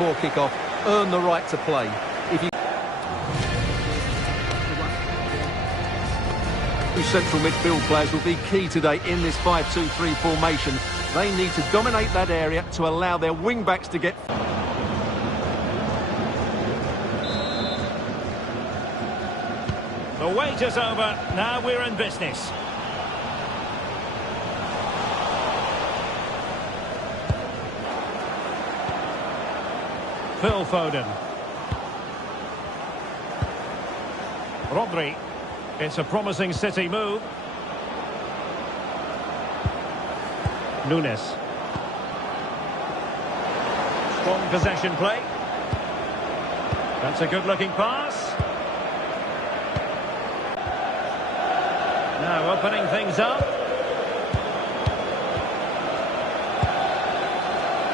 Before kick-off, earn the right to play. If you central midfield players will be key today in this 5-2-3 formation. They need to dominate that area to allow their wing-backs to get... The wait is over. Now we're in business. Phil Foden. Rodri. It's a promising City move. Nunes. Strong possession play. That's a good-looking pass. Now opening things up.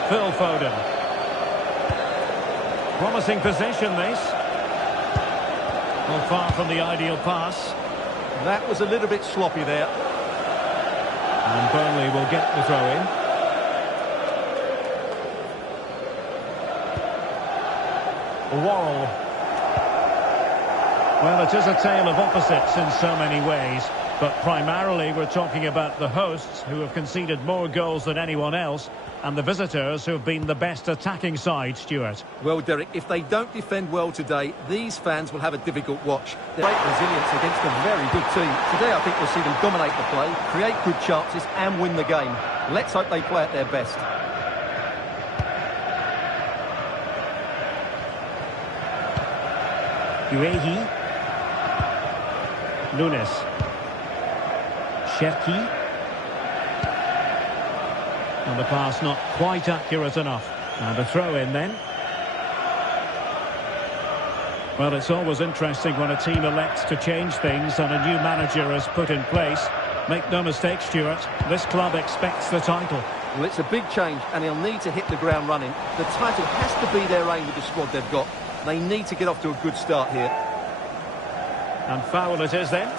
Phil Foden. Promising possession, this. Well, far from the ideal pass. That was a little bit sloppy there. And Burnley will get the throw-in. Worrell. Well, it is a tale of opposites in so many ways. But primarily we're talking about the hosts, who have conceded more goals than anyone else, and the visitors who have been the best attacking side, Stuart. Well, Derek, if they don't defend well today, these fans will have a difficult watch. Great resilience against a very good team. Today I think we'll see them dominate the play, create good chances and win the game. Let's hope they play at their best. Leauge. Nunes. Cherki. And the pass not quite accurate enough. And a throw-in then. Well, it's always interesting when a team elects to change things and a new manager is put in place. Make no mistake, Stuart, this club expects the title. Well, it's a big change and he'll need to hit the ground running. The title has to be their aim with the squad they've got. They need to get off to a good start here. And foul it is then.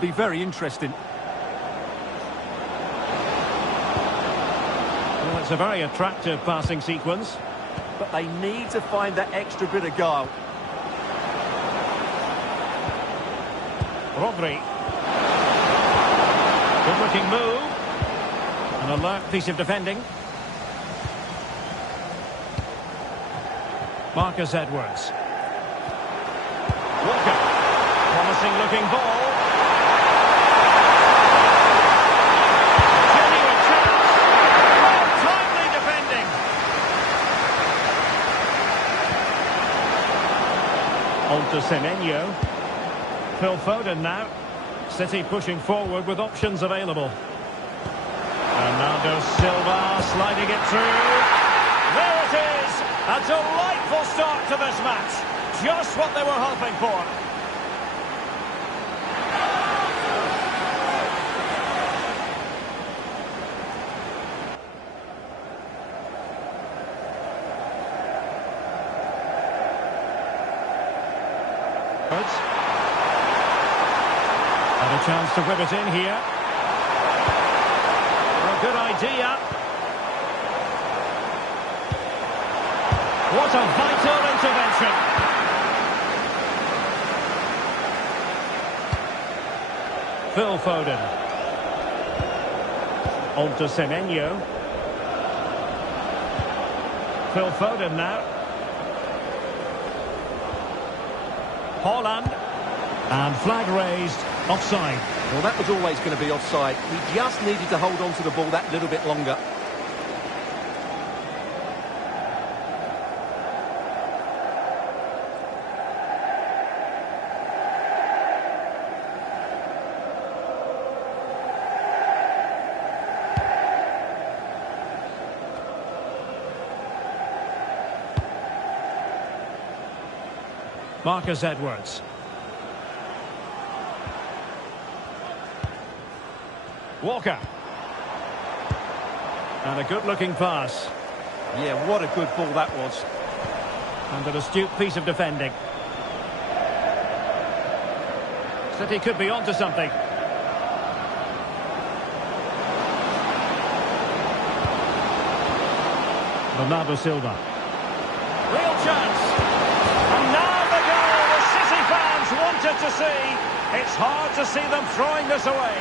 Be very interesting. Well, it's a very attractive passing sequence. But they need to find that extra bit of guile. Rodri. Good-looking move. An alert piece of defending. Marcus Edwards. Walker. Promising-looking ball. On to Semenyo. Phil Foden now. City pushing forward with options available. Bernardo Silva sliding it through. There it is! A delightful start to this match. Just what they were hoping for. And a chance to whip it in here. A good idea. What a vital intervention. Phil Foden. On to Semenyo. Phil Foden now. Holland. And flag raised. Offside. Well, that was always going to be offside. He just needed to hold on to the ball that little bit longer. Marcus Edwards. Walker. And a good-looking pass. Yeah, what a good ball that was. And an astute piece of defending. City could be onto something. Bernardo Silva. Real chance. And now the goal the City fans wanted to see. It's hard to see them throwing this away.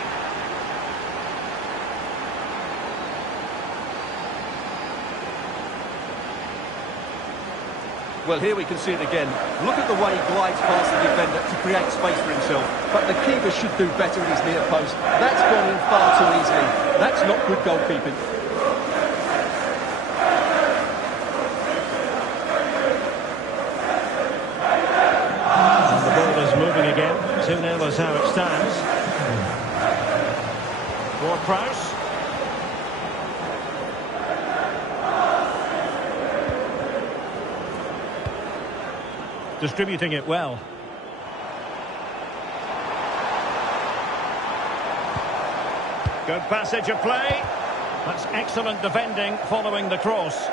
Well, here we can see it again. Look at the way he glides past the defender to create space for himself. But the keeper should do better at his near post. That's gone in far too easily. That's not good goalkeeping. And the ball is moving again. 2-0 is how it stands. Ward-Prowse. Distributing it well. Good passage of play. That's excellent defending following the cross.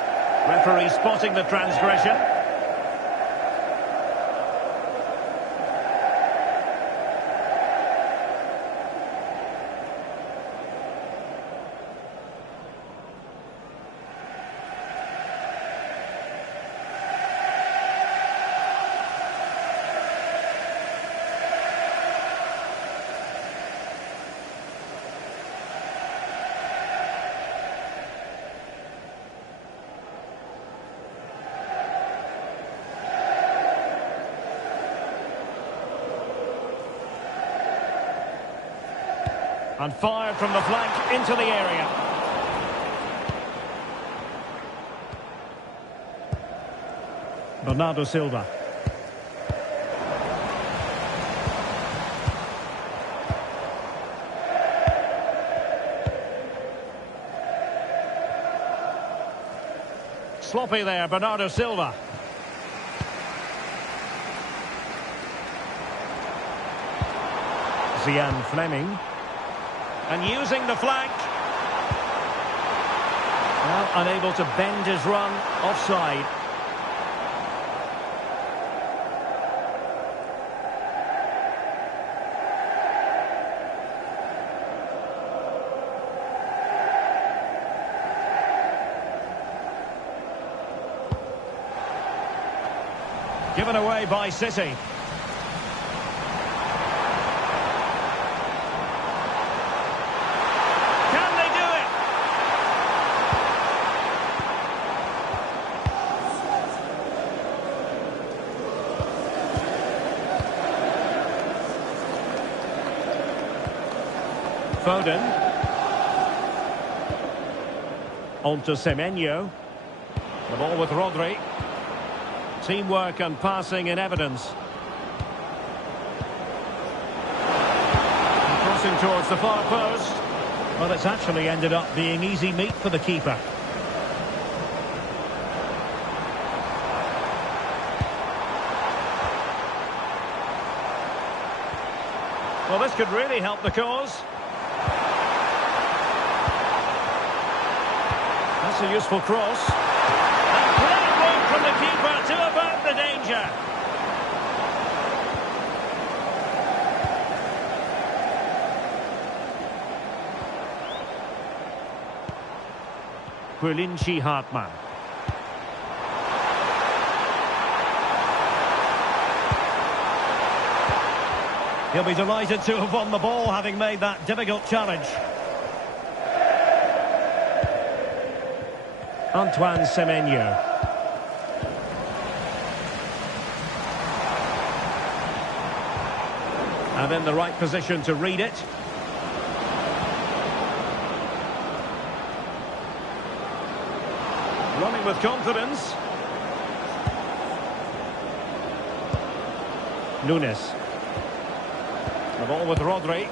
Referee spotting the transgression. And fired from the flank into the area. Bernardo Silva. Sloppy there, Bernardo Silva. Zian Fleming. And using the flank. Well, unable to bend his run offside. Given away by City. Foden. On to Semenyo. The ball with Rodri. Teamwork and passing in evidence. And crossing towards the far post. Well, it's actually ended up being easy meat for the keeper. Well, this could really help the cause. That's a useful cross. And great work from the keeper to avert the danger. Quilinci Hartmann. He'll be delighted to have won the ball, having made that difficult challenge. Antoine Semenyo. And in the right position to read it. Running with confidence. Nunes. The ball with Rodri.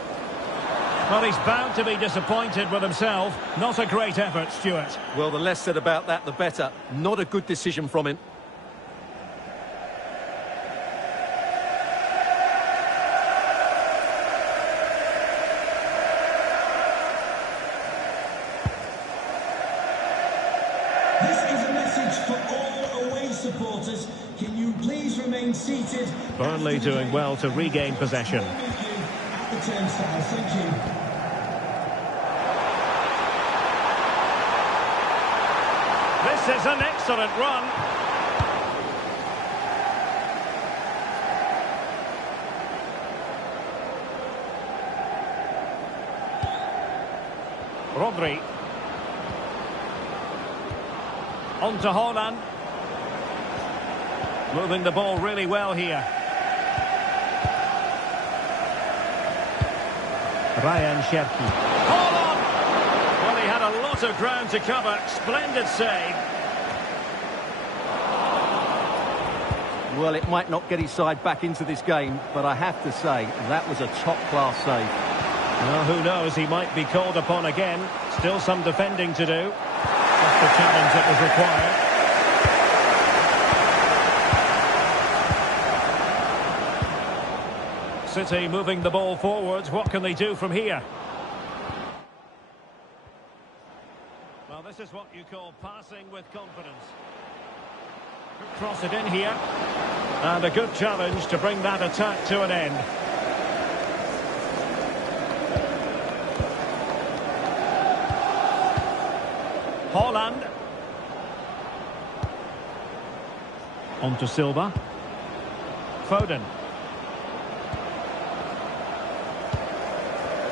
Well, he's bound to be disappointed with himself. Not a great effort, Stuart. Well, the less said about that, the better. Not a good decision from him. supporters, can you please remain seated? Burnley doing well to regain possession. At the turnstile, thank you. This is an excellent run. Rodri. On to Haaland. Moving the ball really well here. Ryan Cherki. Haaland! Well, he had a lot of ground to cover. Splendid save. Well, it might not get his side back into this game, but I have to say, that was a top-class save. Well, who knows, he might be called upon again. Still some defending to do. Just the challenge that was required. City moving the ball forwards. What can they do from here? Well, this is what you call passing with confidence. Cross it in here. And a good challenge to bring that attack to an end. Haaland. On to Silva. Foden.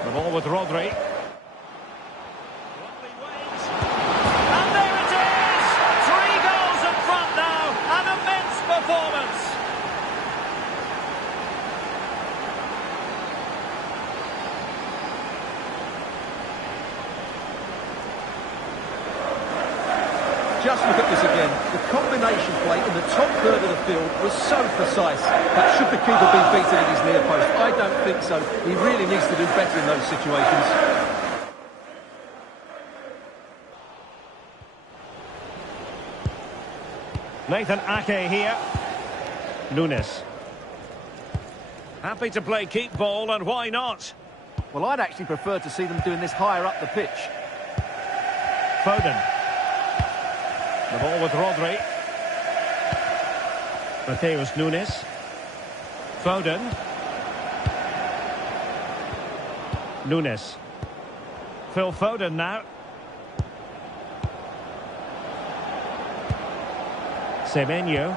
The ball with Rodri. Lovely wait. And there it is! 3 goals in front now. An immense performance. Just look at this again. The combination play in the top third of the field was so precise. But should the keeper be beaten at his near post? I don't think so. He really needs to do better in those situations. Nathan Ake here. Nunes. Happy to play keep ball, and why not? Well, I'd actually prefer to see them doing this higher up the pitch. Foden. The ball with Rodri. Mateus Nunes. Foden. Nunes. Phil Foden now. Semenyo.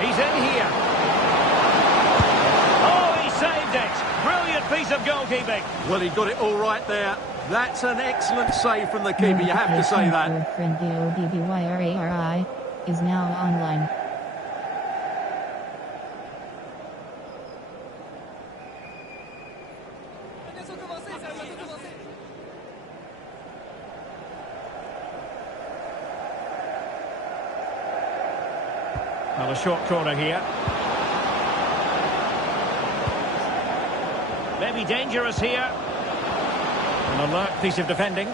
He's in here. Oh, he saved it. Brilliant piece of goalkeeping. Well, he got it all right there. That's an excellent save from the keeper, you have to say that. Friend BOBBYRARI is now online. Well, a short corner here. Maybe dangerous here. An alert piece of defending.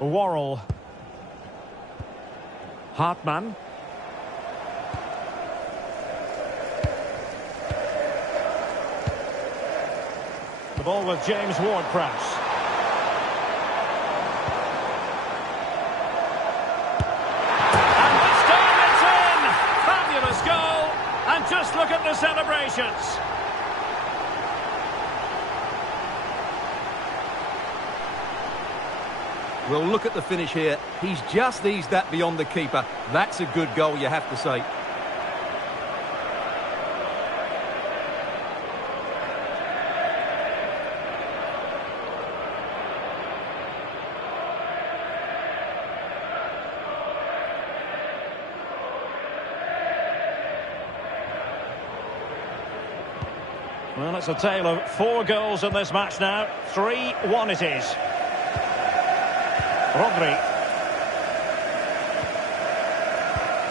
Worrell. Hartmann. The ball with James Ward-Prowse. And this time it's in! Fabulous goal! And just look at the celebrations. Well, look at the finish here. He's just eased that beyond the keeper. That's a good goal, you have to say. Well, it's a tale of 4 goals in this match now. 3-1 it is. Rodri.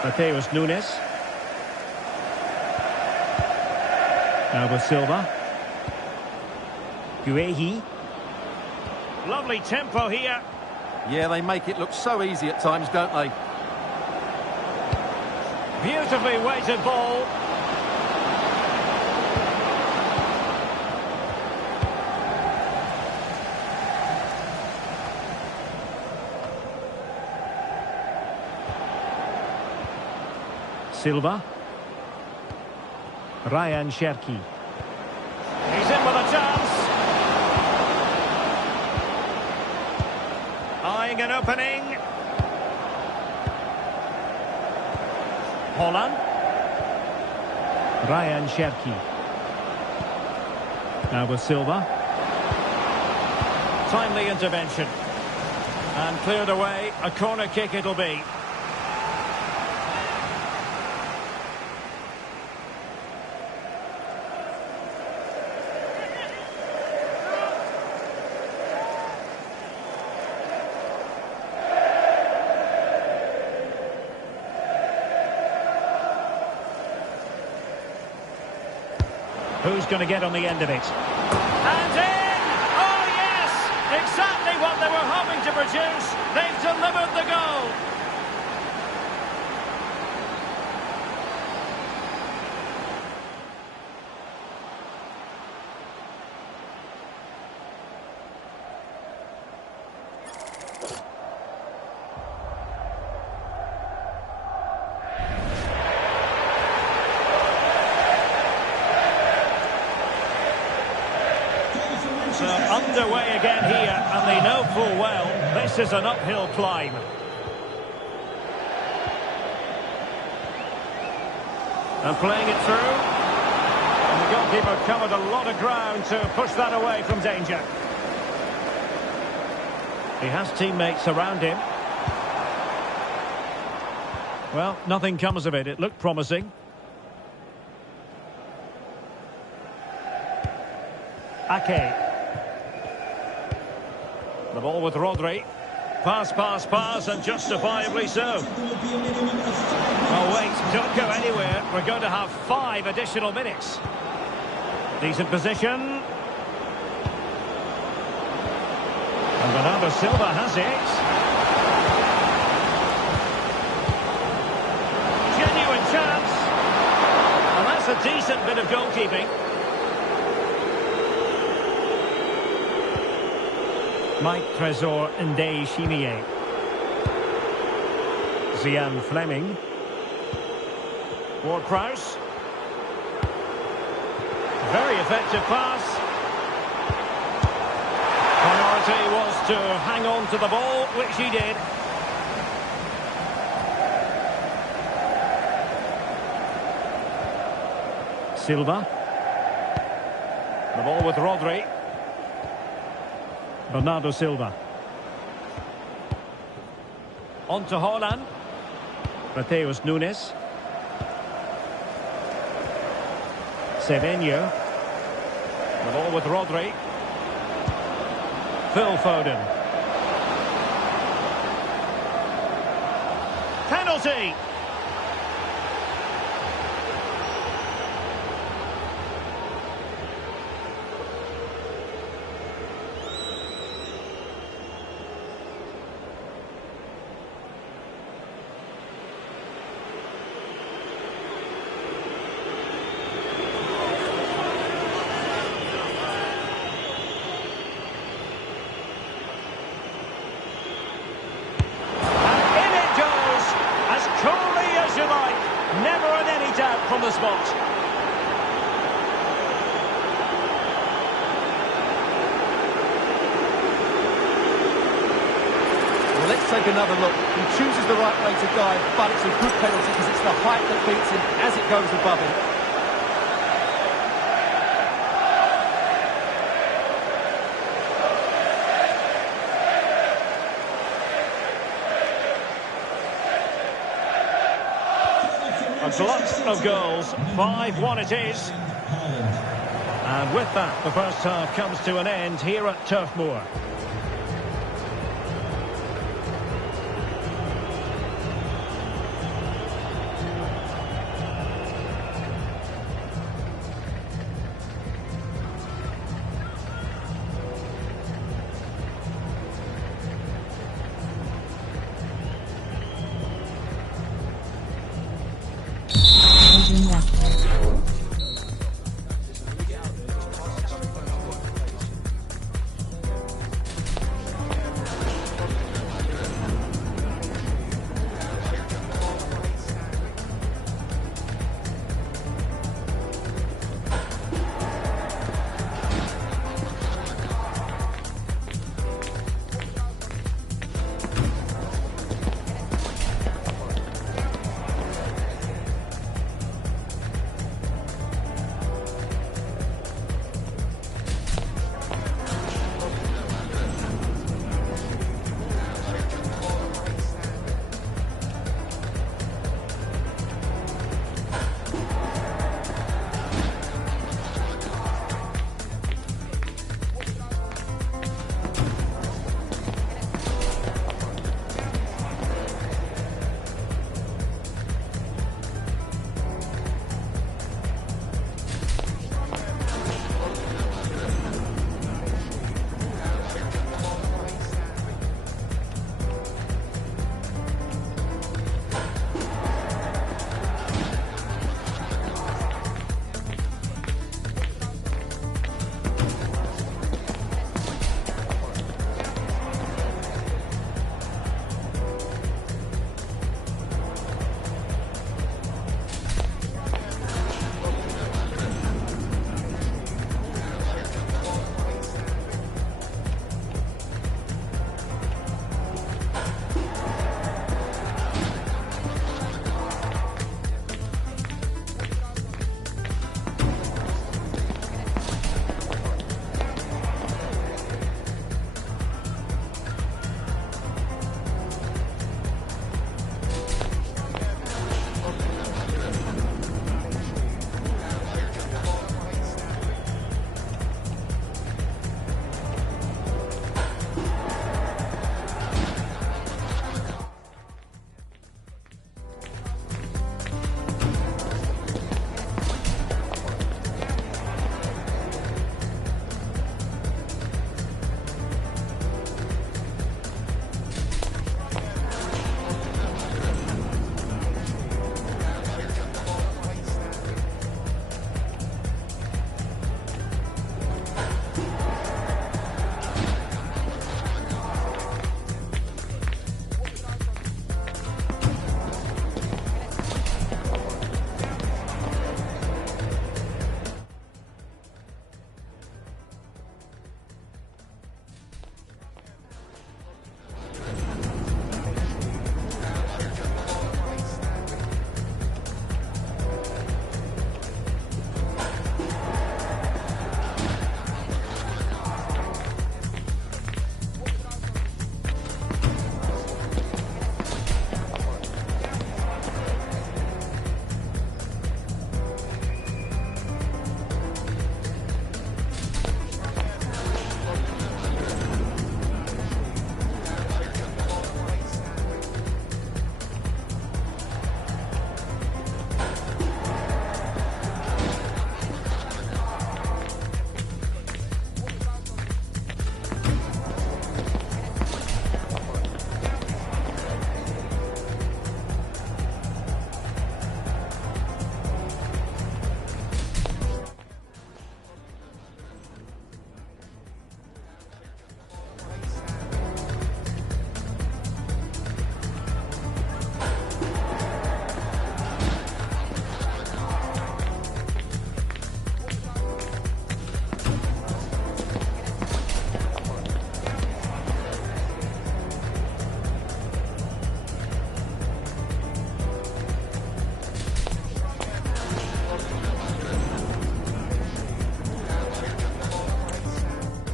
Mateus Nunes. Now with Silva. Guehi. Lovely tempo here. Yeah, they make it look so easy at times, don't they? Beautifully weighted ball. Silva. Ryan Cherki. He's in with a chance. Eyeing an opening. Holland. Ryan Cherki. Now with Silva. Timely intervention. And cleared away. A corner kick it'll be. Who's going to get on the end of it? And in! Oh, yes! Exactly what they were hoping to produce. They've delivered the goal. Underway again here, and they know full well this is an uphill climb. And playing it through, and the goalkeeper covered a lot of ground to push that away from danger. He has teammates around him. Well, nothing comes of it. It looked promising. Ake. The ball with Rodri. Pass, pass, pass, and justifiably so. Oh, wait, don't go anywhere. We're going to have 5 additional minutes. Decent position. And Bernardo Silva has it. Genuine chance. And that's a decent bit of goalkeeping. Mike Trésor Ndeye Chimier. Zian Fleming. Ward-Prowse. Very effective pass. Priority was to hang on to the ball, which he did. Silva. The ball with Rodri. Bernardo Silva. On to Holland. Mateus Nunes. Semenyo. The ball with Rodri. Phil Foden. Penalty! From the spot. Well, let's take another look. He chooses the right way to dive, but it's a good penalty because it's the height that beats him as it goes above him. A glut of goals, 5-1 it is. And with that, the first half comes to an end here at Turf Moor.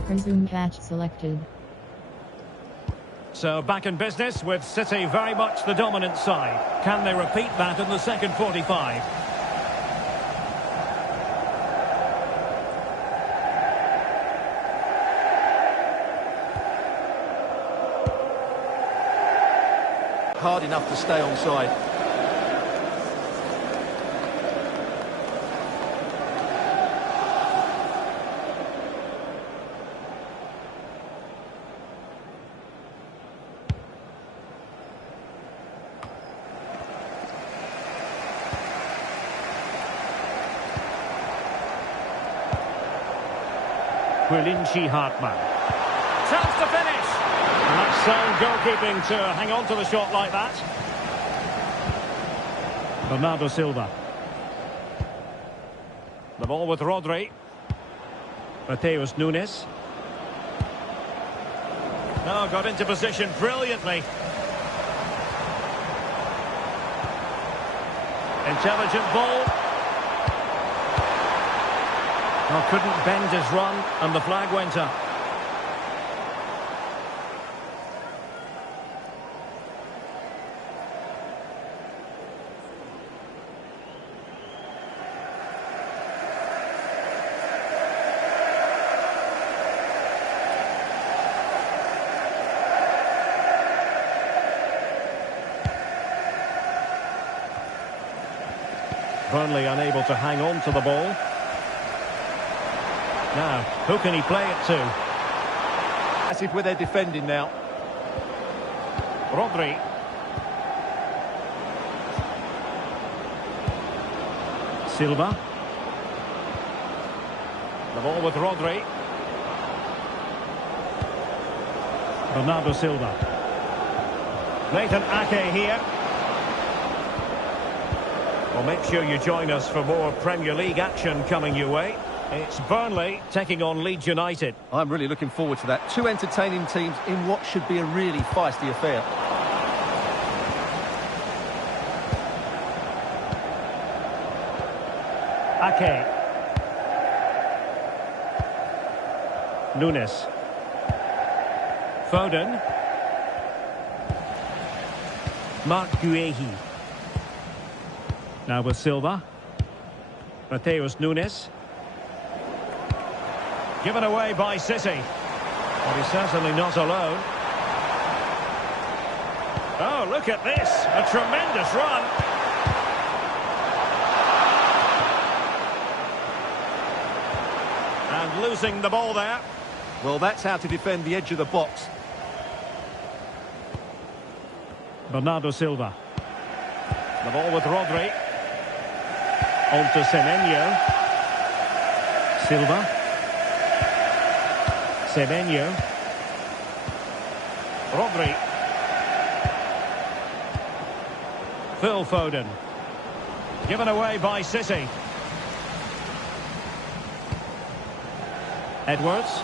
Resume catch selected. So back in business with City very much the dominant side. Can they repeat that in the second 45? Hard enough to stay onside. Quilinci Hartmann. Chance to finish. And that's sound goalkeeping to hang on to the shot like that. Bernardo Silva. The ball with Rodri. Mateus Nunes. Oh, got into position brilliantly. Intelligent ball. Oh, couldn't bend his run, and the flag went up. Burnley unable to hang on to the ball. Now, who can he play it to? As if with their defending now. Rodri. Silva. The ball with Rodri. Bernardo Silva. Nathan Ake here. Well, make sure you join us for more Premier League action coming your way. It's Burnley taking on Leeds United. I'm really looking forward to that. Two entertaining teams in what should be a really feisty affair. Ake. Nunes. Foden. Mark Guehi. Now with Silva. Mateus Nunes. Given away by City. But he's certainly not alone. Oh, look at this. A tremendous run. And losing the ball there. Well, that's how to defend the edge of the box. Bernardo Silva. The ball with Rodri. On to Semenyo. Silva. Semenyo. Rodri. Phil Foden. Given away by City. Edwards.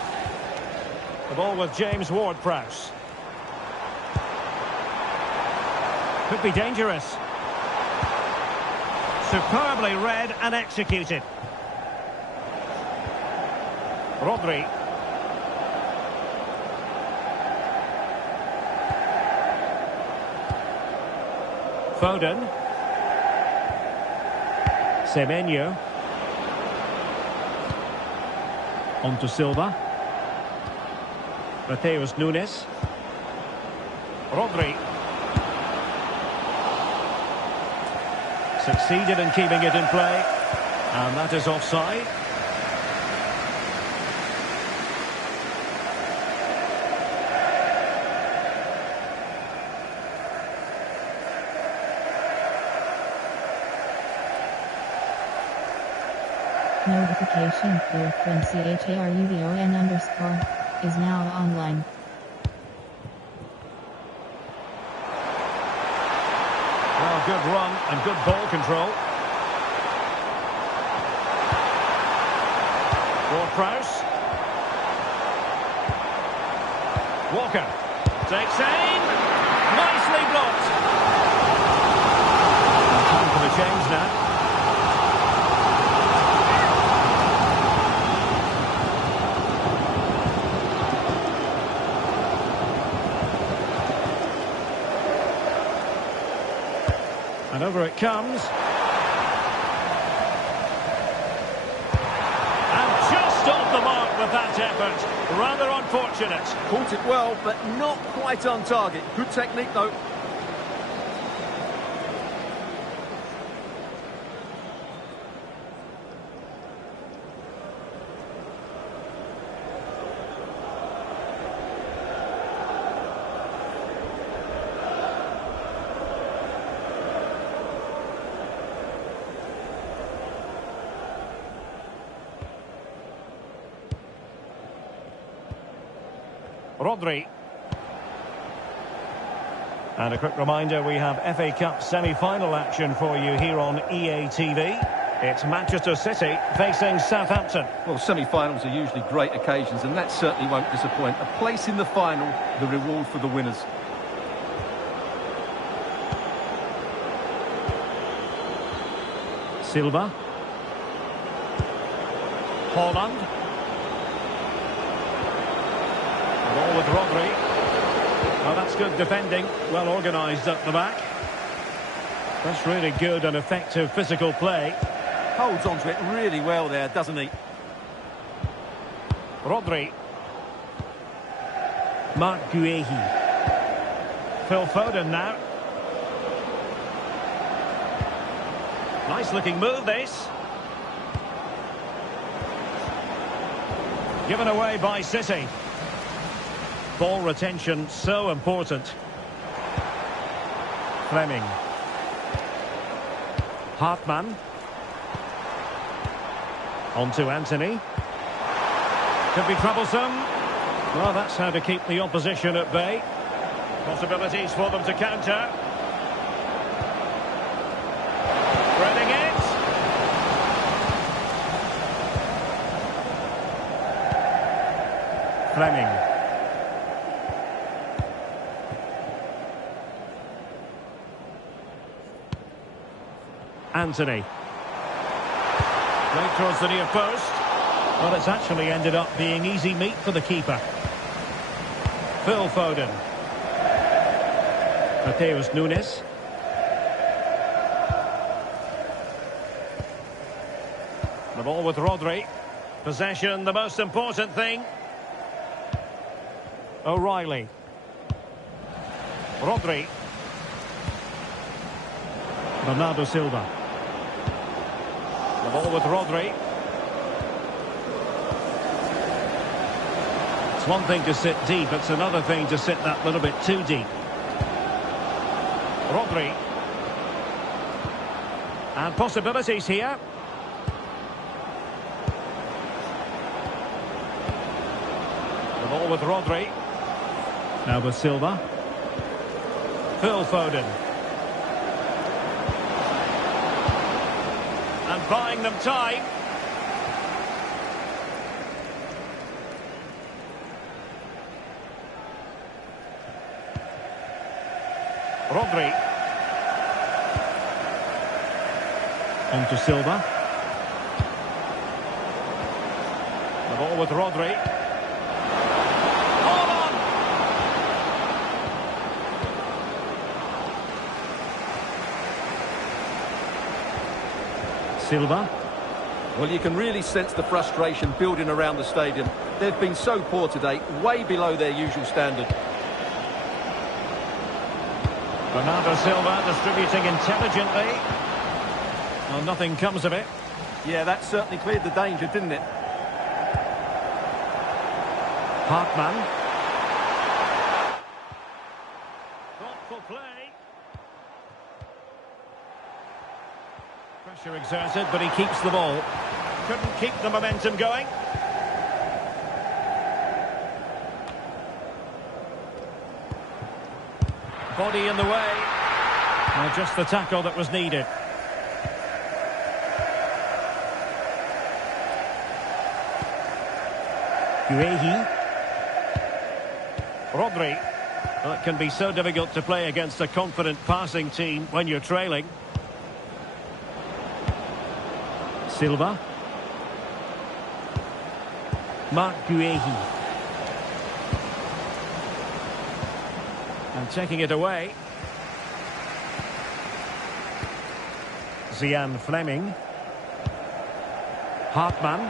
The ball with James Ward-Prowse. Could be dangerous. Superbly read and executed. Rodri. Foden. Semenyo. On to Silva. Mateus Nunes. Rodri. Succeeded in keeping it in play. And that is offside. Notification for from CHARUVON_ is now online. Well, good run and good ball control. Ward-Prowse. Walker. Takes aim. Nicely blocked. Time for the change now. over it comes. And just off the mark with that effort. Rather unfortunate. Caught it well, but not quite on target. Good technique, though. Rodri. And a quick reminder, we have FA Cup semi-final action for you here on EA TV. It's Manchester City facing Southampton. Well, semi-finals are usually great occasions, and that certainly won't disappoint. A place in the final, the reward for the winners. Silva. Haaland. Ball with Rodri. Well, that's good defending. Well organised at the back. That's really good and effective physical play. Holds on to it really well there, doesn't he? Rodri. Marc Guehi. Phil Foden now. Nice looking move, this. Given away by City. Ball retention so important. Fleming. Hartmann. On to Anthony. Could be troublesome. Well, that's how to keep the opposition at bay. Possibilities for them to counter. Threading it. Fleming. Anthony. Right towards the near post. Well, it's actually ended up being easy meat for the keeper. Phil Foden. Mateus Nunes. The ball with Rodri. Possession, the most important thing. O'Reilly. Rodri. Bernardo Silva. The ball with Rodri. It's one thing to sit deep, it's another thing to sit that little bit too deep. Rodri. And possibilities here. The ball with Rodri. Now with Silva. Phil Foden. And buying them time. Rodri. On to Silva. The ball with Rodri. Hold on! Silva. Well, you can really sense the frustration building around the stadium. They've been so poor today, way below their usual standard. Bernardo Silva distributing intelligently. Well, nothing comes of it. Yeah, that certainly cleared the danger, didn't it? Hartmann. Thoughtful play. Pressure exerted, but he keeps the ball. Couldn't keep the momentum going. Body in the way. Well, just the tackle that was needed. Guehi. Rodri. Well, it can be so difficult to play against a confident passing team when you're trailing. Silva. Marc Guehi. And taking it away. Zian Fleming. Hartmann.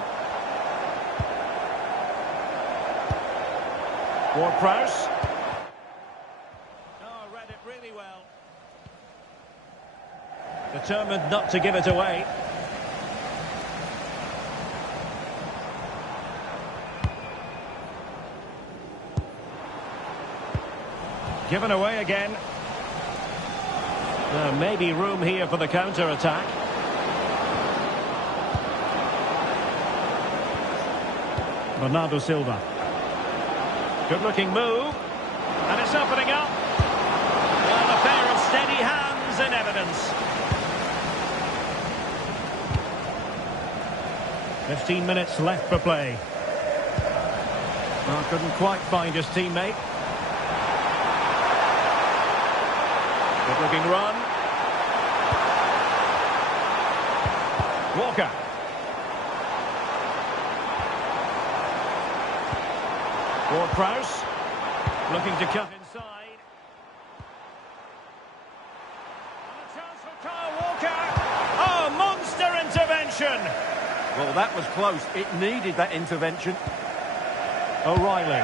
Ward-Prowse. Oh, read it really well. Determined not to give it away. Given away again. Maybe room here for the counter-attack. Bernardo Silva. Good-looking move. And it's opening up. And a pair of steady hands in evidence. 15 minutes left for play. Well, couldn't quite find his teammate. Good-looking run. Walker. Ward-Prowse. Looking to cut inside. And a chance for Kyle Walker. Oh, monster intervention. Well, that was close. It needed that intervention. O'Reilly.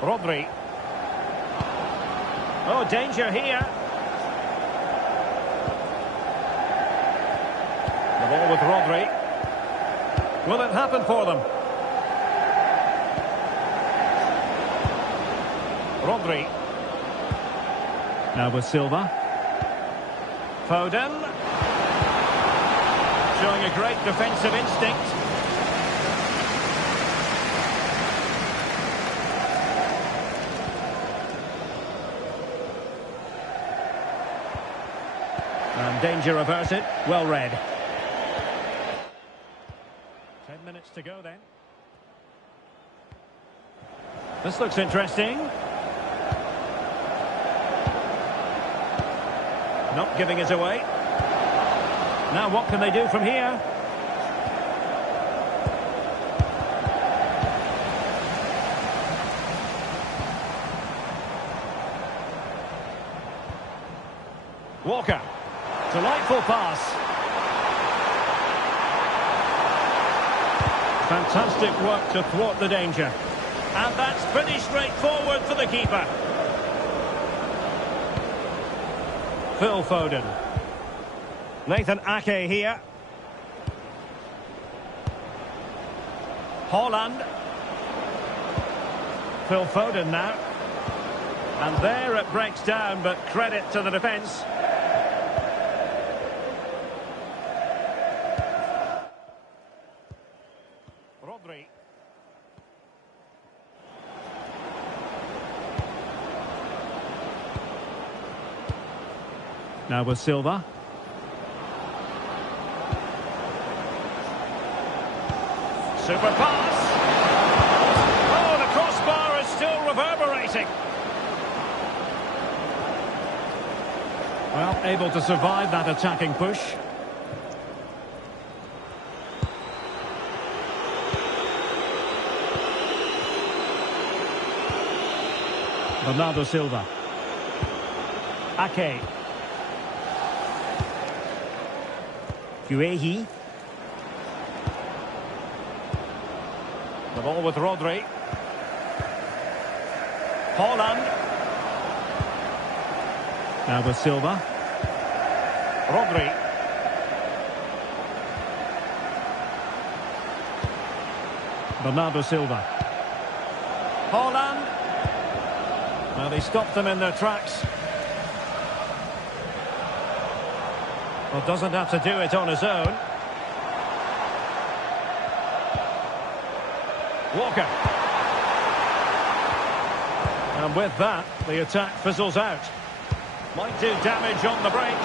Rodri. Oh, danger here. The ball with Rodri. Will it happen for them? Rodri. Now with Silva. Foden. Showing a great defensive instinct. And danger averted. Well read. 10 minutes to go then. This looks interesting. Not giving it away. Now what can they do from here? Walker. Delightful pass. Fantastic work to thwart the danger. And that's pretty straightforward for the keeper. Phil Foden. Nathan Ake here. Haaland. Phil Foden now. And there it breaks down, but credit to the defence. Rodri. Now with Silva. Super pass. Oh, the crossbar is still reverberating. Well, able to survive that attacking push. Bernardo Silva. Ake. Guehi. The ball with Rodri. Haaland. Now with Silva. Rodri. Bernardo Silva. Haaland. Well, they stopped them in their tracks. Well, doesn't have to do it on his own. Walker. And with that, the attack fizzles out. Might do damage on the break.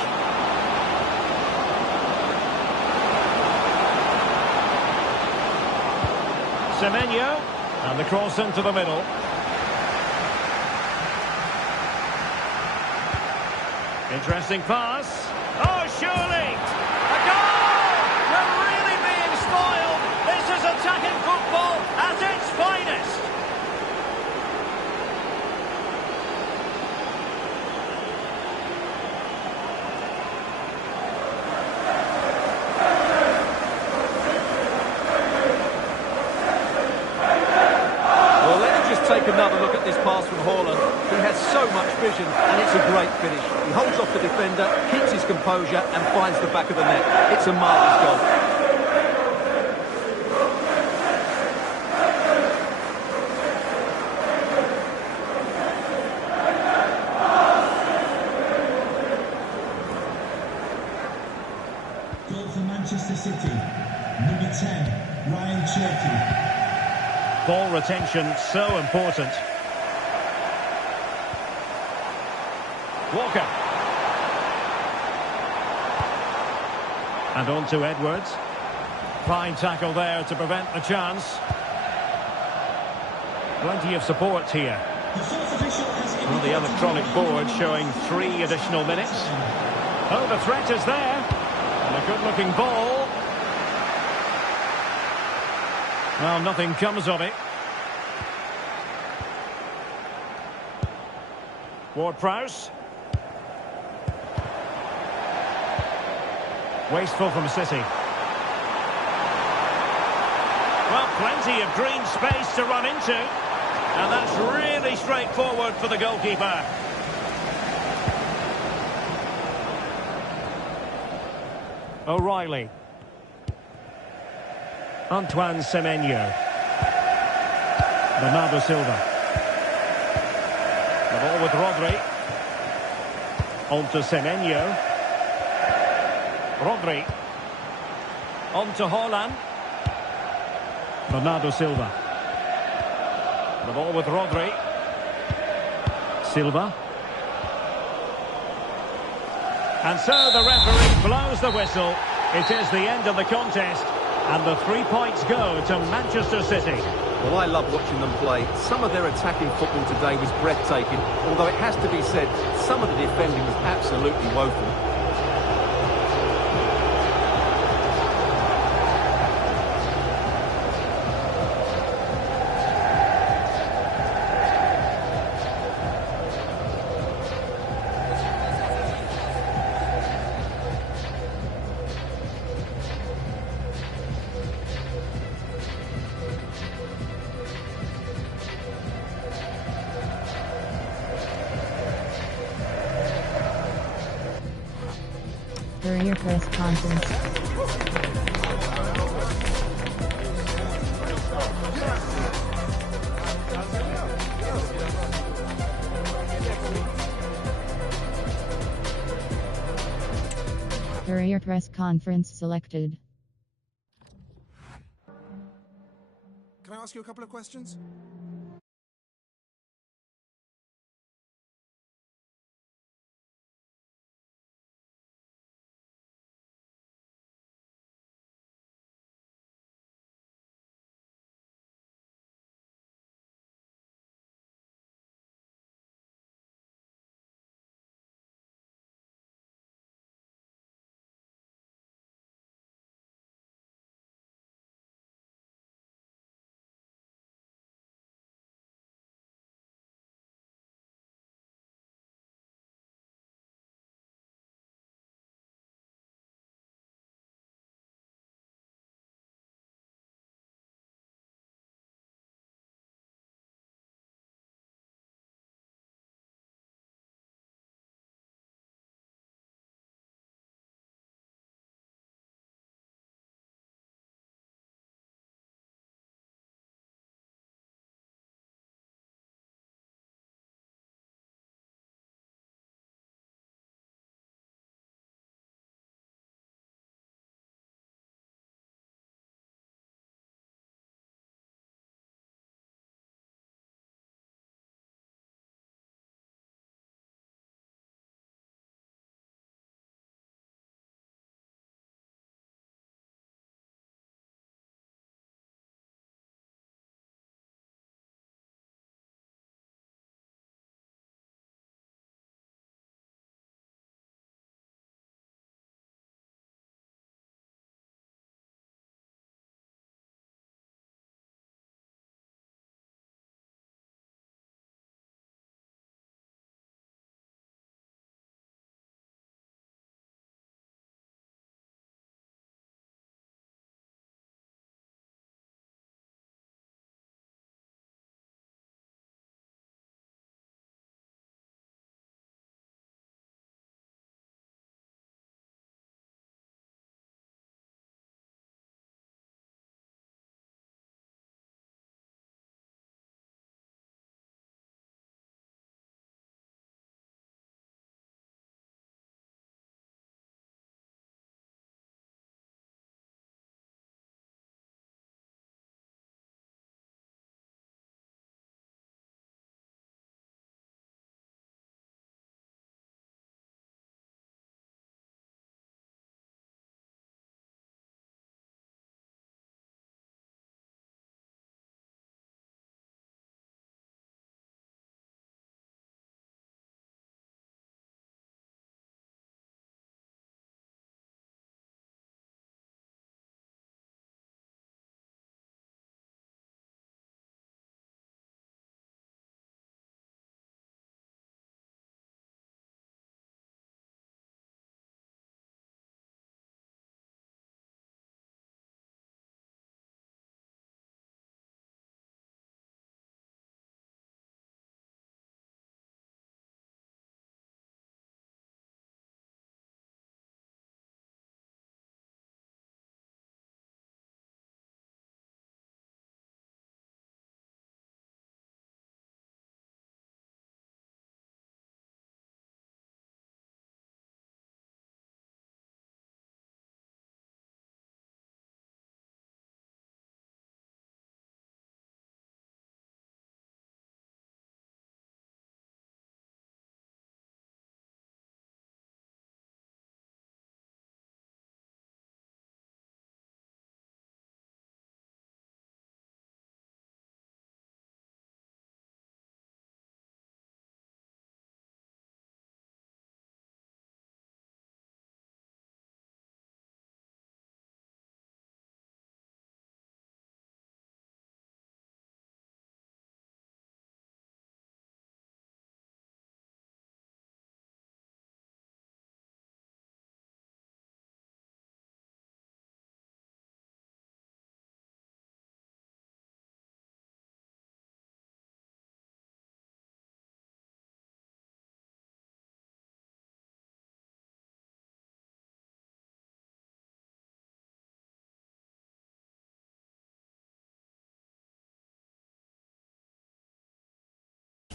Semenyo. And the cross into the middle. Interesting pass. Oh, surely! A goal! We're really being spoiled. This is attacking football at its finest. defender, keeps his composure and finds the back of the net. It's a marvellous goal. Goal for Manchester City. Number 10, Ryan Cherky. Ball retention so important. Walker. And on to Edwards. Fine tackle there to prevent the chance. Plenty of support here. The fourth official has Well, the electronic board showing 3 additional minutes. Oh, the threat is there. And a good-looking ball. Well, nothing comes of it. Ward-Prowse. Wasteful from City. Well, plenty of green space to run into. And that's really straightforward for the goalkeeper. O'Reilly. Antoine Semenyo. Bernardo Silva. The ball with Rodri. On to Semenyo. Rodri. On to Haaland. Bernardo Silva. The ball with Rodri. Silva. And so the referee blows the whistle. It is the end of the contest. And the 3 points go to Manchester City. Well, I love watching them play. Some of their attacking football today was breathtaking. Although it has to be said, some of the defending was absolutely woeful. Courier press conference. Courier press conference selected. Can I ask you a couple of questions?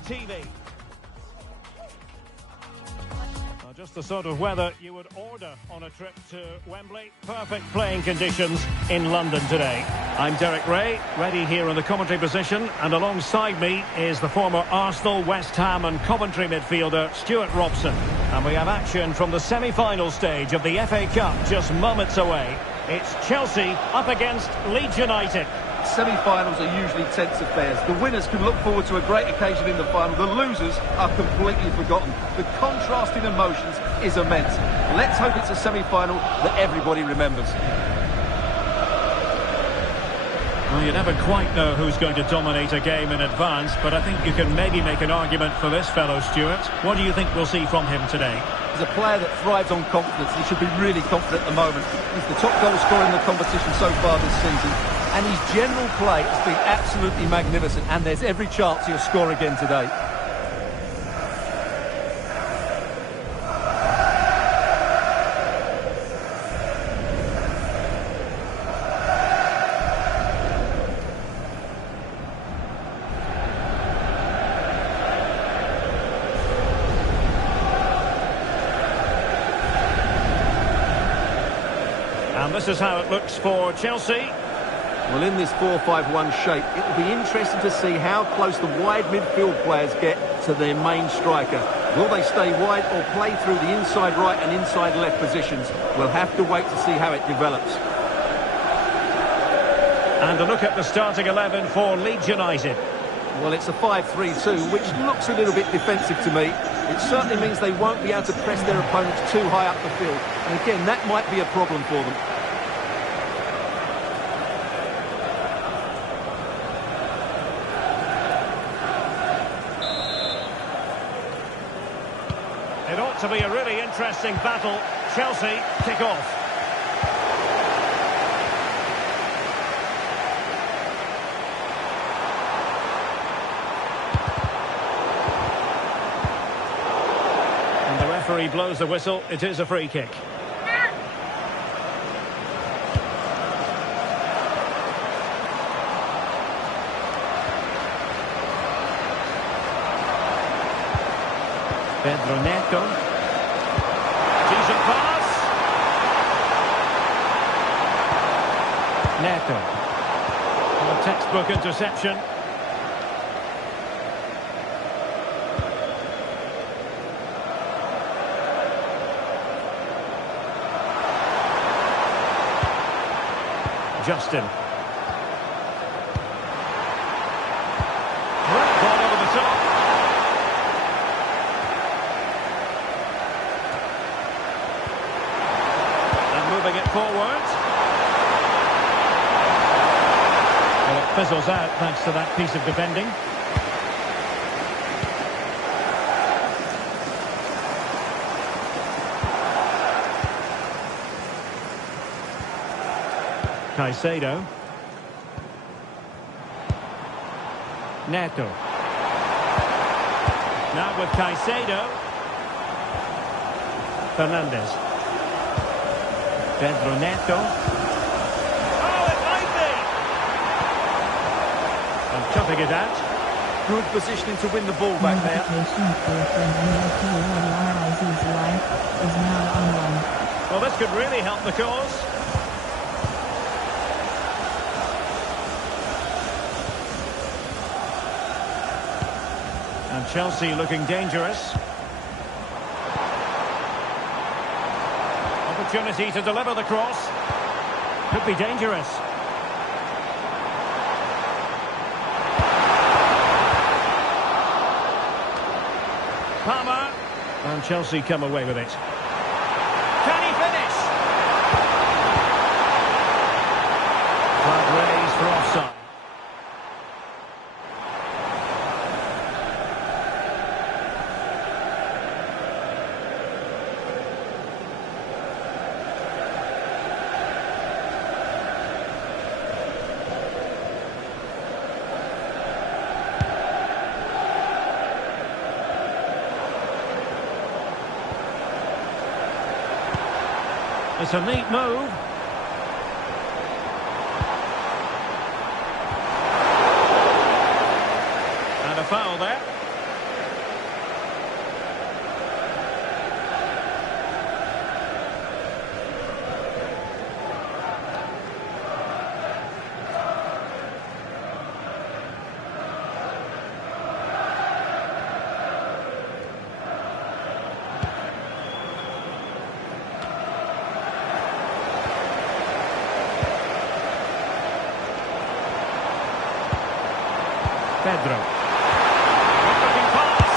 TV. Just the sort of weather you would order on a trip to Wembley. Perfect playing conditions in London today. I'm Derek Ray, ready here in the commentary position, and alongside me is the former Arsenal, West Ham and Coventry midfielder Stuart Robson. And we have action from the semi-final stage of the FA Cup just moments away. It's Chelsea up against Leeds United. Semi-finals are usually tense affairs. The winners can look forward to a great occasion in the final. The losers are completely forgotten. The contrast in emotions is immense. Let's hope it's a semi-final that everybody remembers. Well, you never quite know who's going to dominate a game in advance, but I think you can maybe make an argument for this fellow, Stuart. What do you think we'll see from him today? He's a player that thrives on confidence. He should be really confident at the moment. He's the top goal scorer in the competition so far this season. And his general play has been absolutely magnificent, and there's every chance he'll score again today. And this is how it looks for Chelsea. Well, in this 4-5-1 shape, it will be interesting to see how close the wide midfield players get to their main striker. Will they stay wide or play through the inside right and inside left positions? We'll have to wait to see how it develops. And a look at the starting 11 for Leeds United. Well, it's a 5-3-2, which looks a little bit defensive to me. It certainly means they won't be able to press their opponents too high up the field. And again, that might be a problem for them. It ought to be a really interesting battle. Chelsea kick off. And the referee blows the whistle. It is a free kick. Pedro Neto. Decent pass. Neto. A textbook interception. Justin. Ball over the top. Moving it forward. Well, it fizzles out thanks to that piece of defending. Caicedo. Neto. Now with Caicedo. Fernandez. Pedro Neto. Oh, it might be! And chopping it out. Good positioning to win the ball back there. Is now online. Well, this could really help the cause. And Chelsea looking dangerous. Opportunity to deliver the cross. Could be dangerous. Palmer. And Chelsea come away with it. Can he finish? Flag raised for offside. It's a neat move. And a foul there. Pedro. Good-looking pass.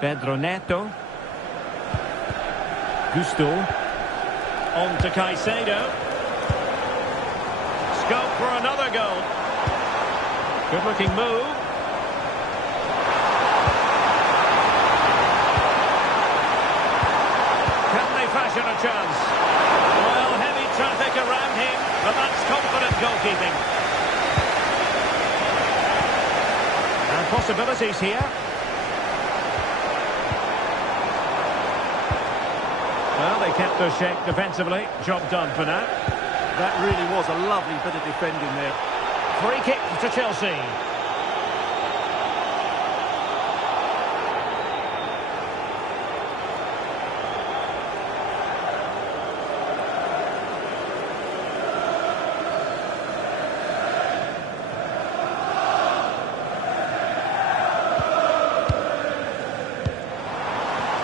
Pedro Neto. Gusto. On to Caicedo. Scope for another goal. Good looking move. Can they fashion a chance? Well, heavy traffic around him, but that's confident goalkeeping. And possibilities here. Well, they kept their shape defensively. Job done for now. That really was a lovely bit of defending there. Free kick to Chelsea.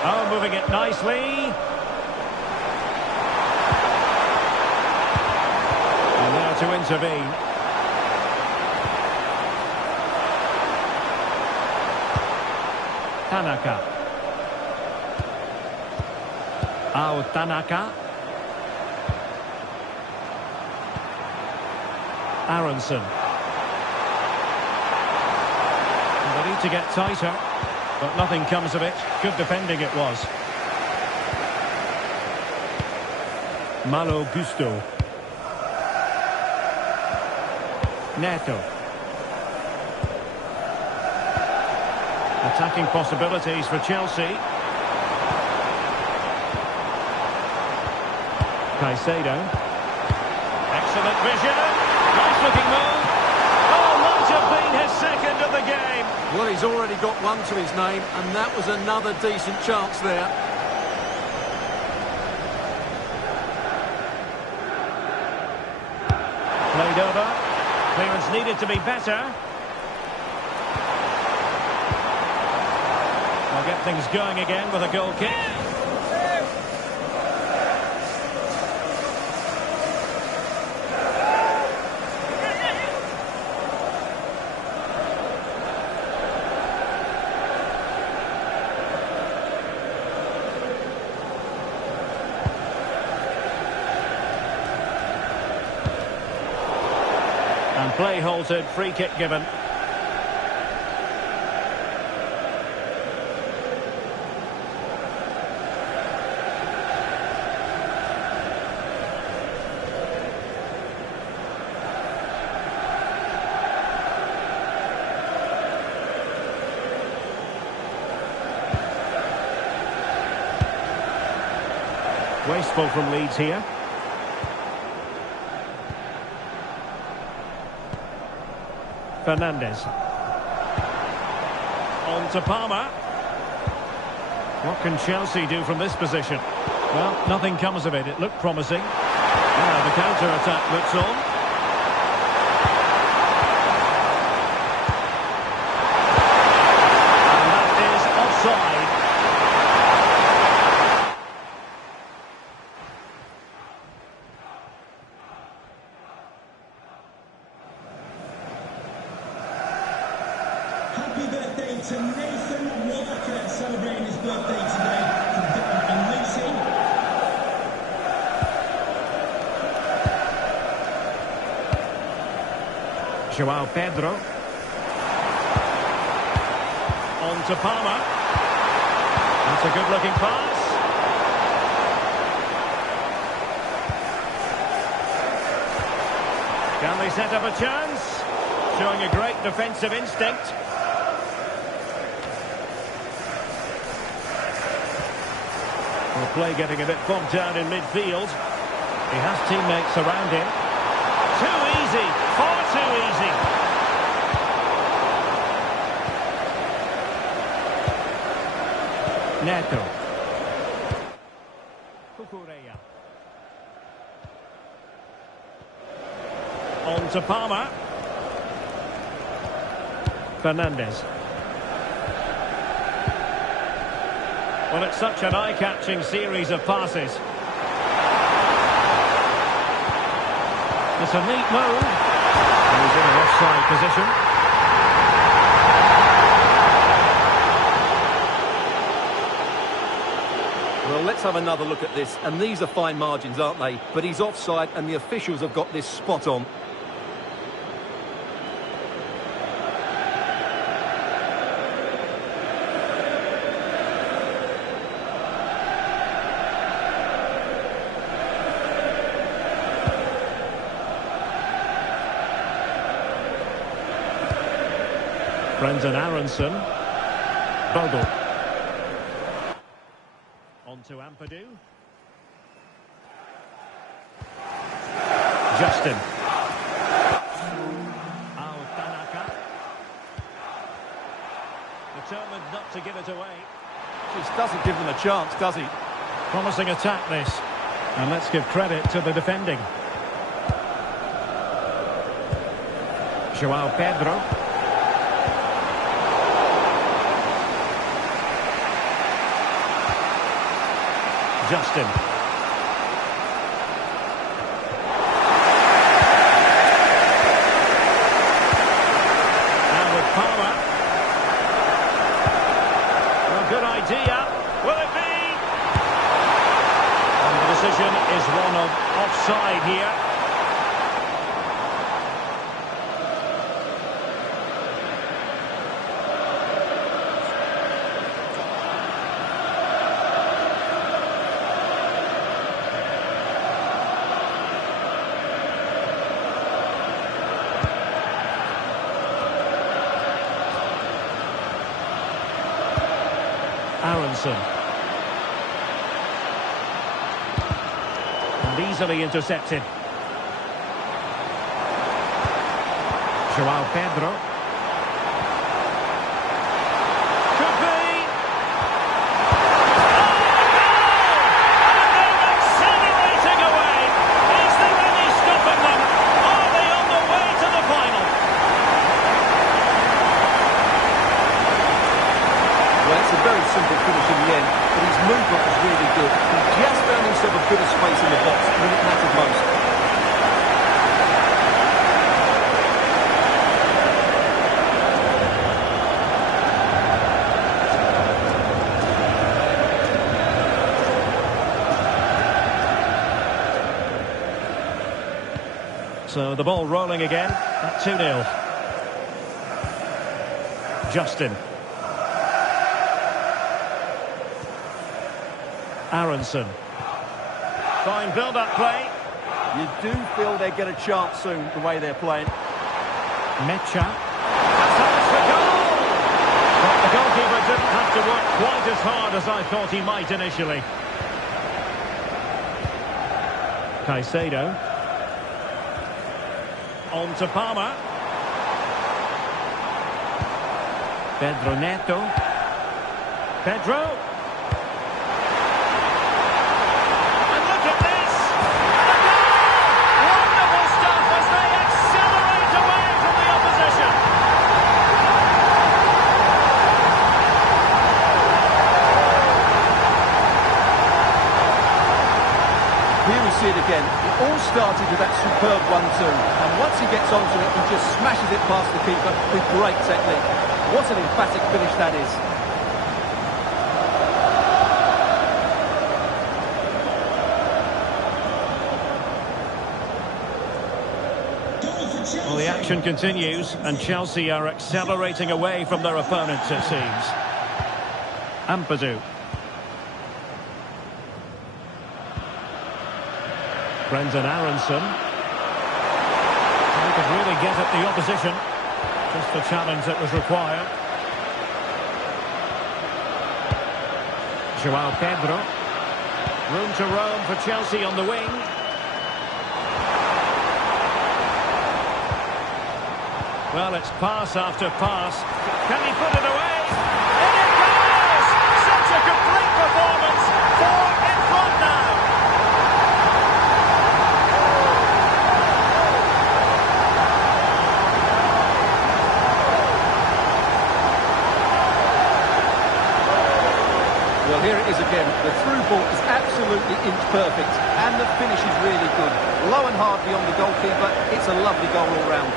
Oh, moving it nicely. To intervene. Tanaka. Tanaka. Aronson. They need to get tighter, but nothing comes of it. Good defending it was. Malo Gusto. Neto. Attacking possibilities for Chelsea. Caicedo. Excellent vision. Nice looking move. Oh, might have been his second of the game. Well, he's already got one to his name, and that was another decent chance there. Played over. Clearance needed to be better. They'll get things going again with a goal kick. And play halted, free kick given. Wasteful from Leeds here. Fernandez. On to Palmer. What can Chelsea do from this position? Well, nothing comes of it. It looked promising. Now the counter-attack looks on. And that is offside. Happy birthday to Nathan Walker, celebrating his birthday today from Dylan and Lucy. Joao Pedro. On to Palmer. That's a good-looking pass. Can they set up a chance? Showing a great defensive instinct. Well, play getting a bit bogged down in midfield. He has teammates around him. Too easy, far too easy. Neto. Cucurella. to Palmer. Fernandez. Well, it's such an eye-catching series of passes. It's a neat move. He's in an offside position. Well, let's have another look at this. And these are fine margins, aren't they? But he's offside and the officials have got this spot on. Brendan Aronson. Bogle. On to Ampadu. Justin. Tanaka. Determined not to give it away. Just doesn't give them a chance, does he? Promising attack, this. And let's give credit to the defending. João Pedro. Justin. Now with Palmer. Well, good idea. Will it be? And the decision is one of offside here. Aronson. And easily intercepted. João Pedro. Could be. And they're accelerating away. Is there any stopping them? Are they on the way to the final? Well, it's a very simple finish in the end, but his movement was really good. He just found himself a bit of space in the box when it mattered most. So the ball rolling again at 2-0. Justin. Aronson. Fine build-up play. You do feel they get a chance soon, the way they're playing. Mecha. That's for goal! But the goalkeeper didn't have to work quite as hard as I thought he might initially. Caicedo. On to Palmer. Pedro Neto. Pedro. And look at this! The goal! Wonderful stuff as they accelerate away from the opposition. Here we see it again. It all started with that superb 1-2. And once he gets onto it, he just smashes it past the keeper with great technique. What an emphatic finish that is. Well, the action continues, and Chelsea are accelerating away from their opponents, it seems. Ampadu. Brendan Aronson. He could really get at the opposition. Just the challenge that was required. João Pedro. Room to roam for Chelsea on the wing. Well, it's pass after pass. Can he put it away? And it goes! Such a complete performance. 4 in front now. Here it is again. The through ball is absolutely inch perfect, and the finish is really good. Low and hard beyond the goalkeeper. It's a lovely goal all round.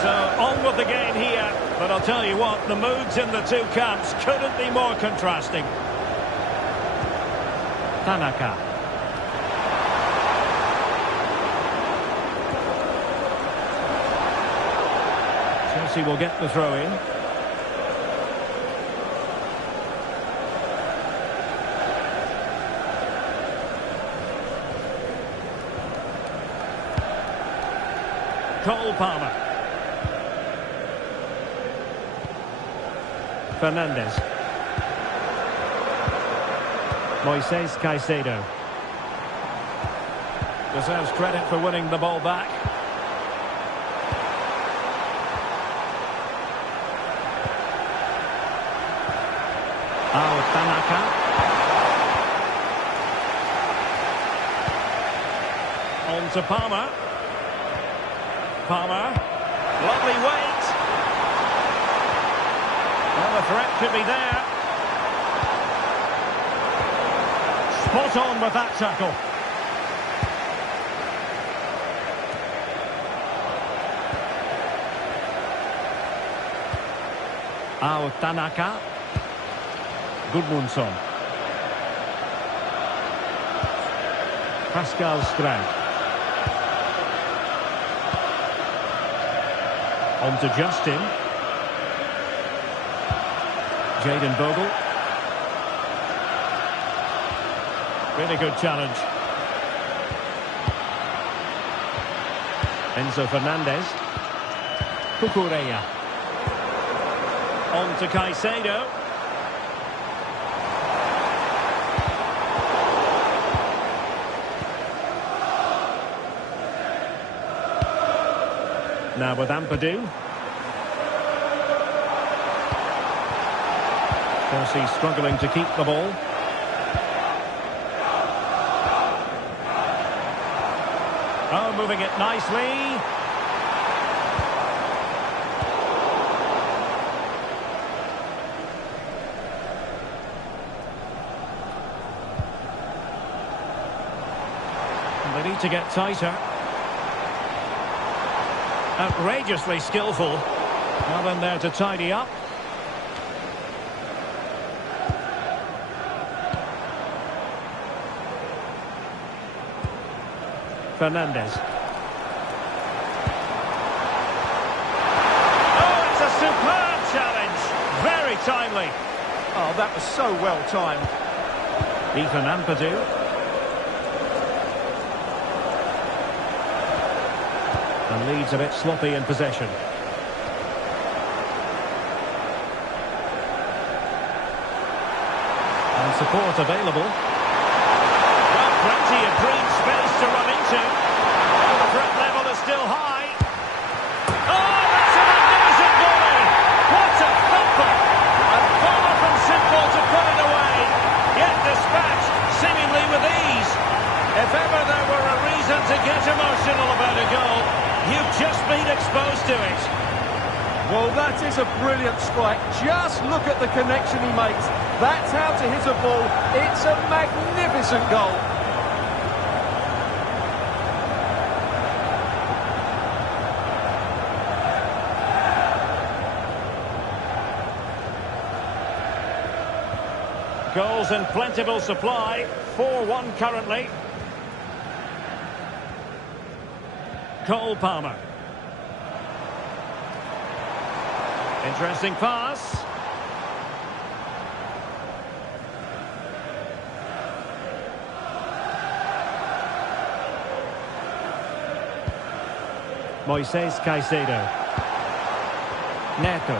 So on with the game here, but I'll tell you what, the moods in the two camps couldn't be more contrasting. Tanaka. Chelsea will get the throw in. Cole Palmer. Fernandez. Moises Caicedo. Deserves credit for winning the ball back. Tanaka. On to Palmer. Palmer. Lovely weight. Well, the threat could be there. Spot on with that tackle. Tanaka. Gudmundsson. Pascal Struijk. On to Justin. Jayden Bogle. Really good challenge. Enzo Fernandez. Cucurella. On to Caicedo. Now with Ampadu. Chelsea struggling to keep the ball. Oh, moving it nicely. And they need to get tighter. Outrageously skillful. Well in there to tidy up. Fernandez. Oh, it's a superb challenge. Very timely. Oh, that was so well timed. Ethan Ampadu. And Leeds a bit sloppy in possession. And support available. Well, plenty of green space to run into. And the threat level is still high. Oh, that's a magnificent volley! What a thumper! And far from simple to put it away. Yet dispatched, seemingly with ease. If ever there were a reason to get emotional about a goal, you've just been exposed to it. Well, that is a brilliant strike. Just look at the connection he makes. That's how to hit a ball. It's a magnificent goal. Goals in plentiful supply. 4-1 currently. Cole Palmer. Interesting pass. Moises Caicedo. Neto.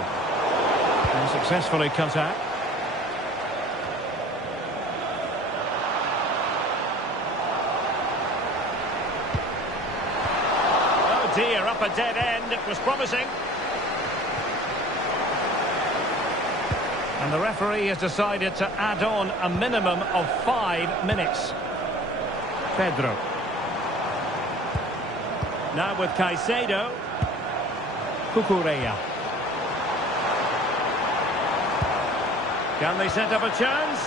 And successfully cut out. Oh dear, up a dead end. It was promising. And the referee has decided to add on a minimum of 5 minutes. Pedro. Now with Caicedo. Cucurella. Can they set up a chance?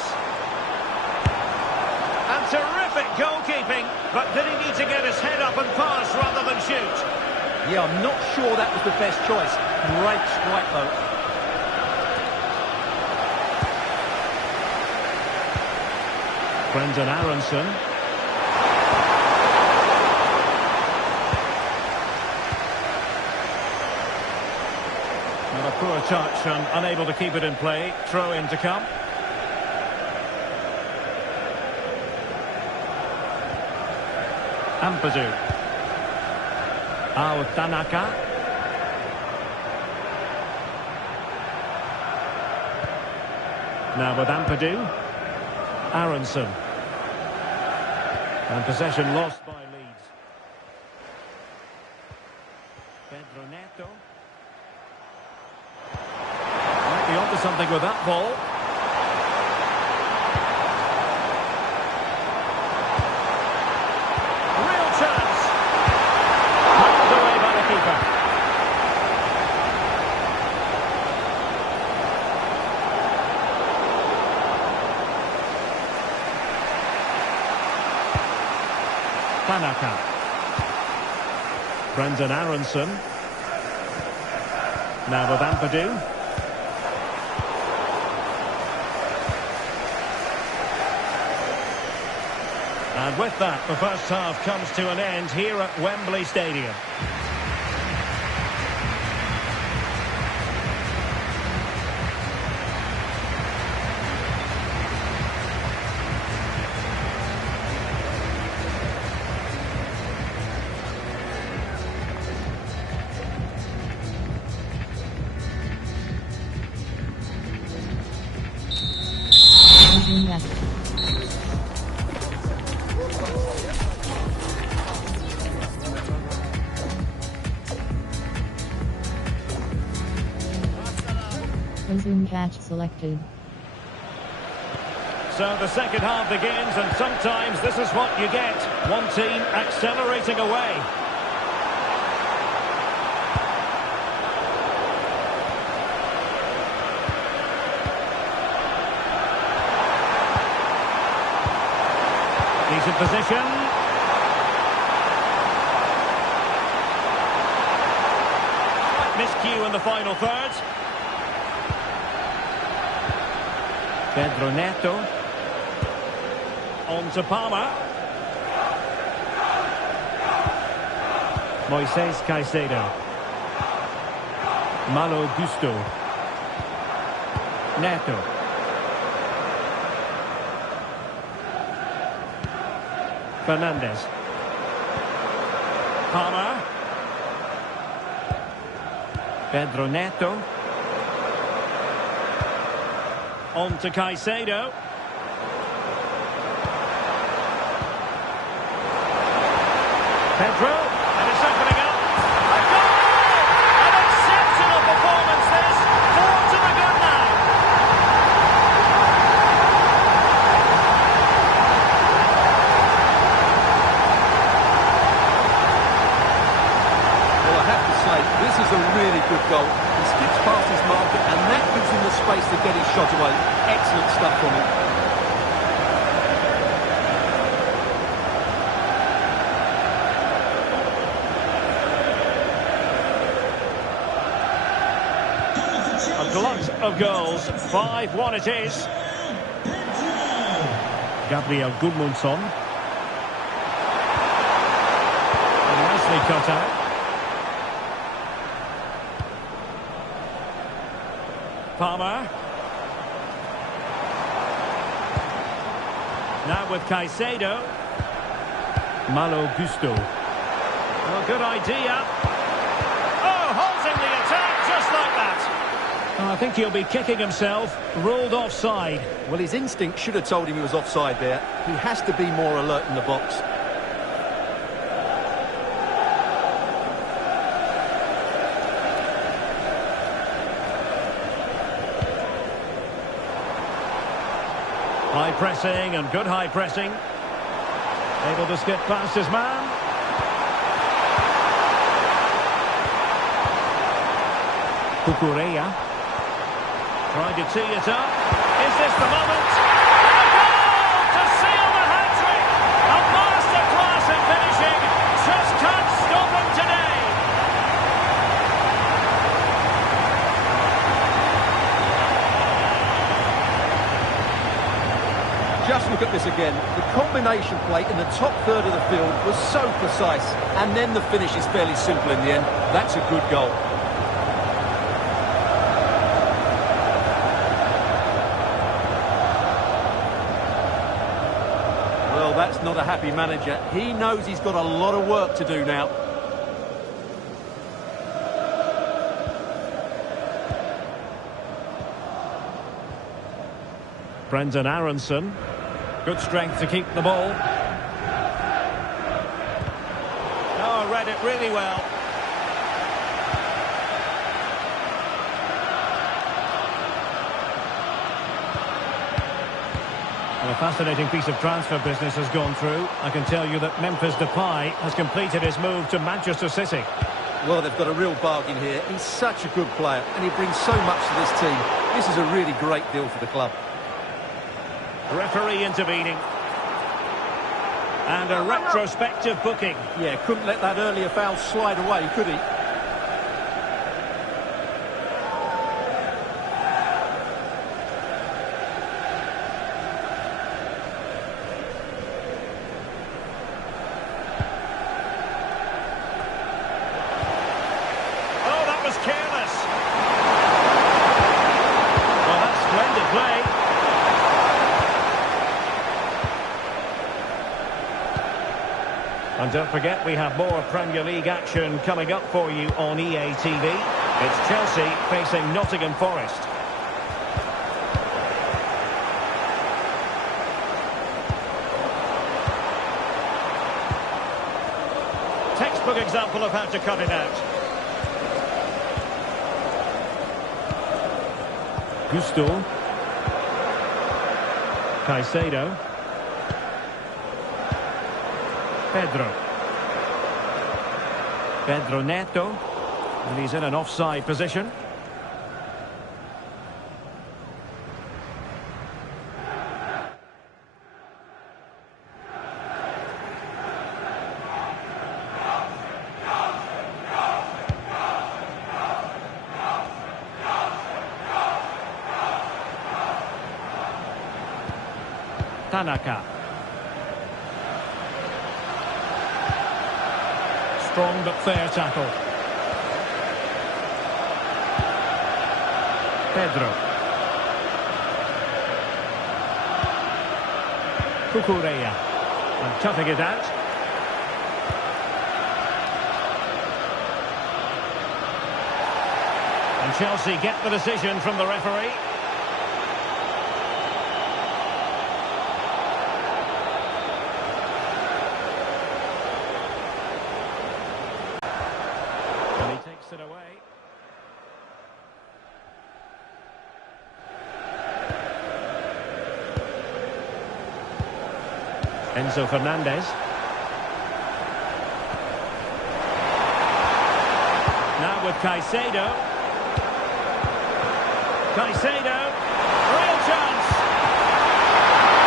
And terrific goalkeeping, but did he need to get his head up and pass rather than shoot? Yeah, I'm not sure that was the best choice. Great strike, though. Brendan Aronson. And a poor touch and unable to keep it in play. Throw in to come. Ampadu. Tanaka. Now with Ampadu. Aronson. And possession lost by Leeds. Pedro Neto. Might be onto something with that ball. Real chance. Knocked away by the keeper. Tanaka. Brendan Aronson. Now with Ampadu. And with that, the first half comes to an end here at Wembley Stadium. Resume match. Resume catch selected. So the second half begins, and sometimes this is what you get. One team accelerating away. Decent position. Miscue in the final third. Pedro Neto. On to Palmer. Moises Caicedo. Malo Gusto. Neto. Fernandez. Palmer. Pedro Neto. On to Caicedo. Pedro, and it's opening up. A goal! An exceptional performance this. 4 to the good now. Well, I have to say, this is a really good goal. He skips past his marker, and that gives him the space to get his shot away. Excellent stuff from him. A glut of goals. 5-1 it is. Gabriel Gudmundsson. Nicely cut out. Palmer. Now with Caicedo. Malo Gusto. Well, good idea. Oh, halting the attack just like that. Oh, I think he'll be kicking himself. Ruled offside. Well, his instinct should have told him he was offside there. He has to be more alert in the box. High pressing and good high pressing. Able to skip past his man. Kukureya. Trying to tee it up. Is this the moment? And a goal to seal the hat-trick! A masterclass in finishing. Just can't stop him today. Just look at this again. The combination play in the top third of the field was so precise. And then the finish is fairly simple in the end. That's a good goal. Well, that's not a happy manager. He knows he's got a lot of work to do now. Brendan Aronson. Good strength to keep the ball. Oh, read it really well. Well, a fascinating piece of transfer business has gone through. I can tell you that Memphis Depay has completed his move to Manchester City. Well, they've got a real bargain here. He's such a good player, and he brings so much to this team. This is a really great deal for the club. Referee intervening. And a retrospective booking. Yeah, couldn't let that earlier foul slide away, could he? Oh, that was careless. Well, that's splendid play. And don't forget, we have more Premier League action coming up for you on EA TV. It's Chelsea facing Nottingham Forest. Textbook example of how to cut it out. Gusto. Caicedo. Pedro Neto, and he's in an offside position. Tanaka. Strong but fair tackle. Pedro. Kukureya. And toughing it out. And Chelsea get the decision from the referee. It away. Enzo Fernandez. Now with Caicedo. Caicedo. Real chance.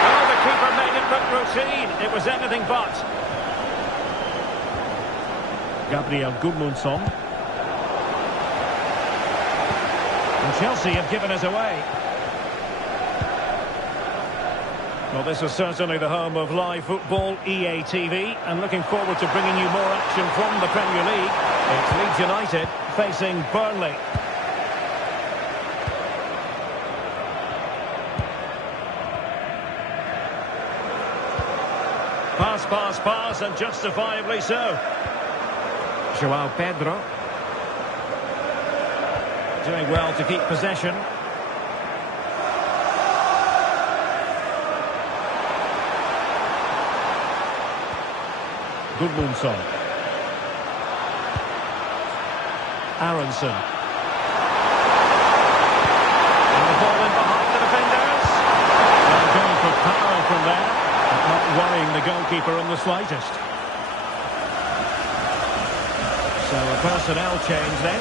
Oh, the keeper made it look routine. It was anything but. Gabriel Gudmundsson. Chelsea have given us away. Well, this is certainly the home of live football, EA TV, and looking forward to bringing you more action from the Premier League. It's Leeds United facing Burnley. Pass, pass, pass, and justifiably so. João Pedro. Doing well to keep possession. Gudmundsson. Aronson. And the ball in behind the defenders. Well, going for goalkeeper in the slightest. So a personnel change then.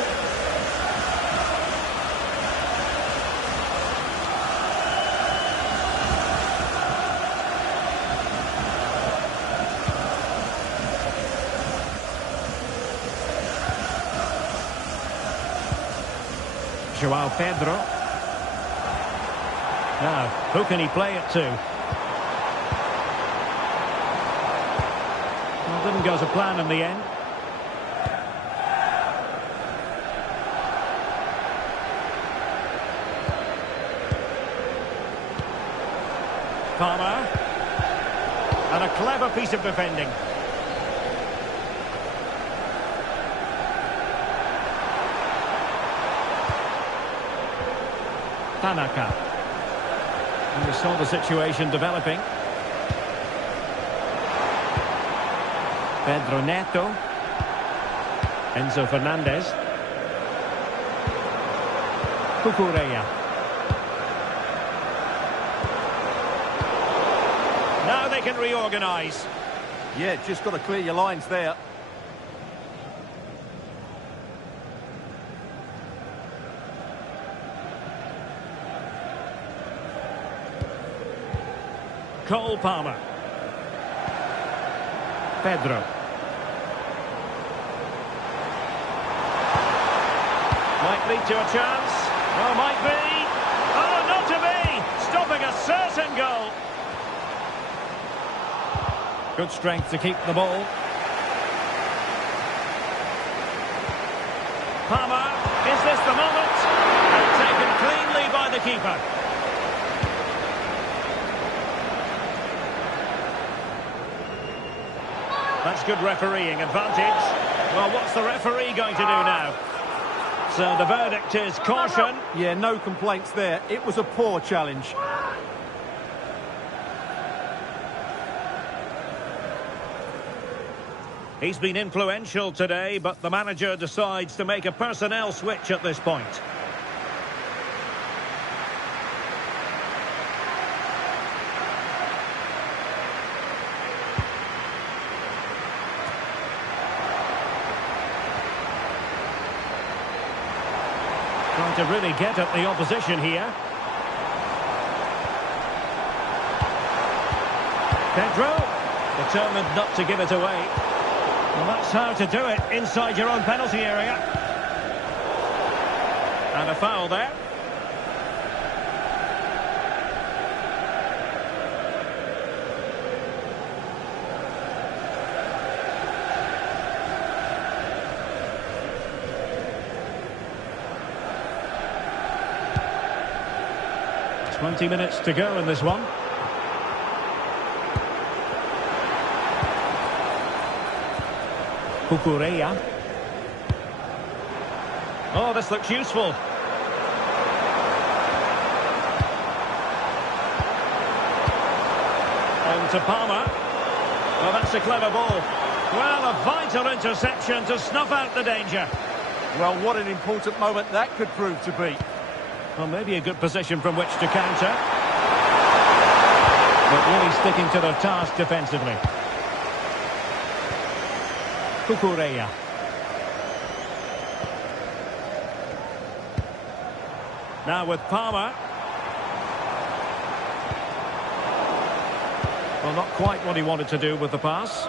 João Pedro. Now, who can he play it to? Well, didn't go to plan in the end. Palmer. And a clever piece of defending. Tanaka. And we saw the situation developing. Pedro Neto. Enzo Fernandez. Cucurella. Now they can reorganise. Yeah, just got to clear your lines there. Cole Palmer. Pedro. Might lead to a chance. Oh, might be. Oh, not to be. Stopping a certain goal. Good strength to keep the ball. Palmer. Is this the moment? And taken cleanly by the keeper. That's good refereeing advantage. Well, what's the referee going to do now? So the verdict is caution. Yeah, no complaints there. It was a poor challenge. He's been influential today, but the manager decides to make a personnel switch at this point. Trying to really get at the opposition here. Pedro, determined not to give it away. Well, that's how to do it, inside your own penalty area. And a foul there. Twenty minutes to go in this one. Cucurella. Oh, this looks useful. On to Palmer. Oh, that's a clever ball. Well, a vital interception to snuff out the danger. Well, what an important moment that could prove to be. Well, maybe a good position from which to counter. But really sticking to their task defensively. Cucurella. Now with Palmer. Well, not quite what he wanted to do with the pass.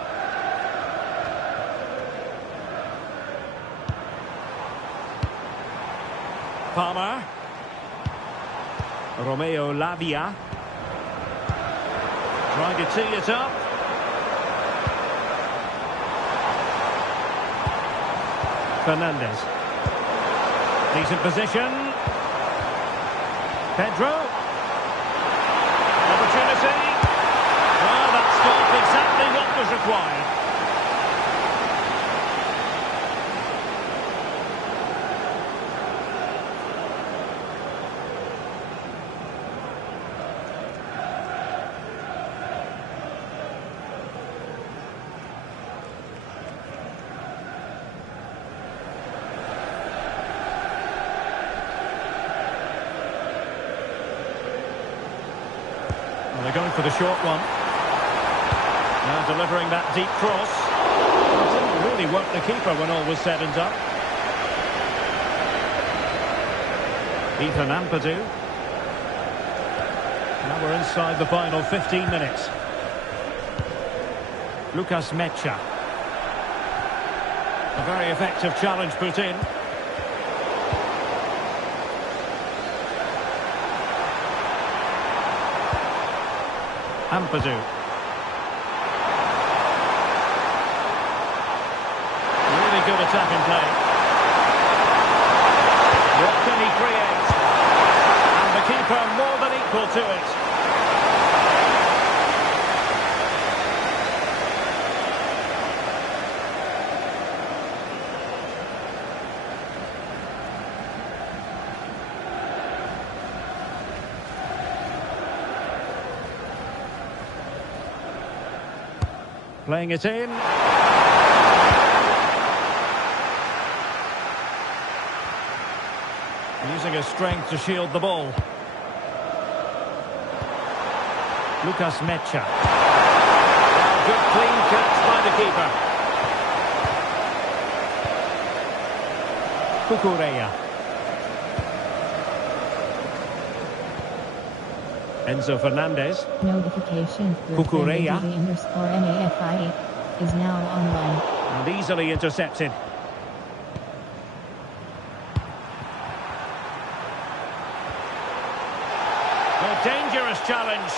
Palmer. Romeo Lavia. Trying to tee it up. Fernandez. Decent position. Pedro. Opportunity. Well, that stopped exactly what was required. They're going for the short one. Now delivering that deep cross. It didn't really work the keeper when all was said and done. Ethan Ampadu. Now we're inside the final 15 minutes. Lucas Mecha. A very effective challenge put in. Ampadu. Really good attacking play. What can he create? And the keeper more than equal to it. Playing it in. Using his strength to shield the ball. Lucas Mecha. Good clean catch by the keeper. Cucurella. Enzo Fernandez. Notification. Cucurella. _NAFI is now online. And easily intercepted. A dangerous challenge.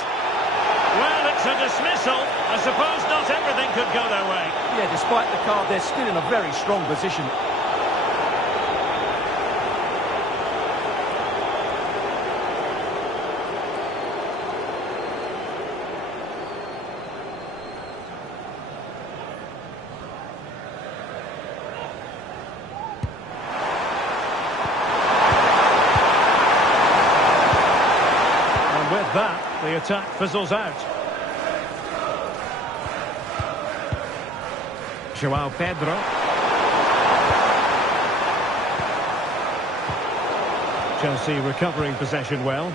Well, it's a dismissal. I suppose not everything could go their way. Yeah, despite the card, they're still in a very strong position. With that, the attack fizzles out. João Pedro. Chelsea recovering possession well.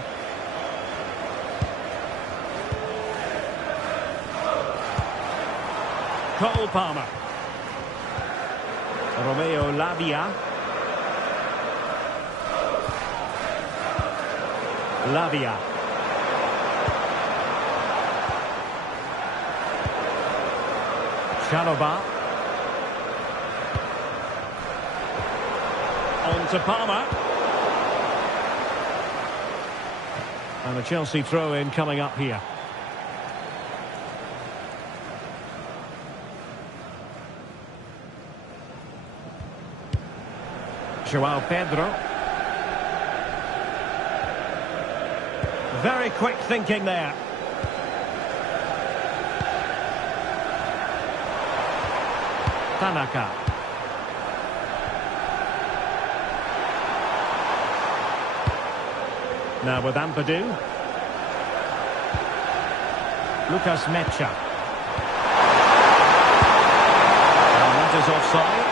Cole Palmer. Romeo Lavia. Lavia. Chalobah. On to Palmer. And a Chelsea throw-in coming up here. João Pedro. Very quick thinking there. Tanaka. Now with Ampadu. Lucas Mecha. And that is offside.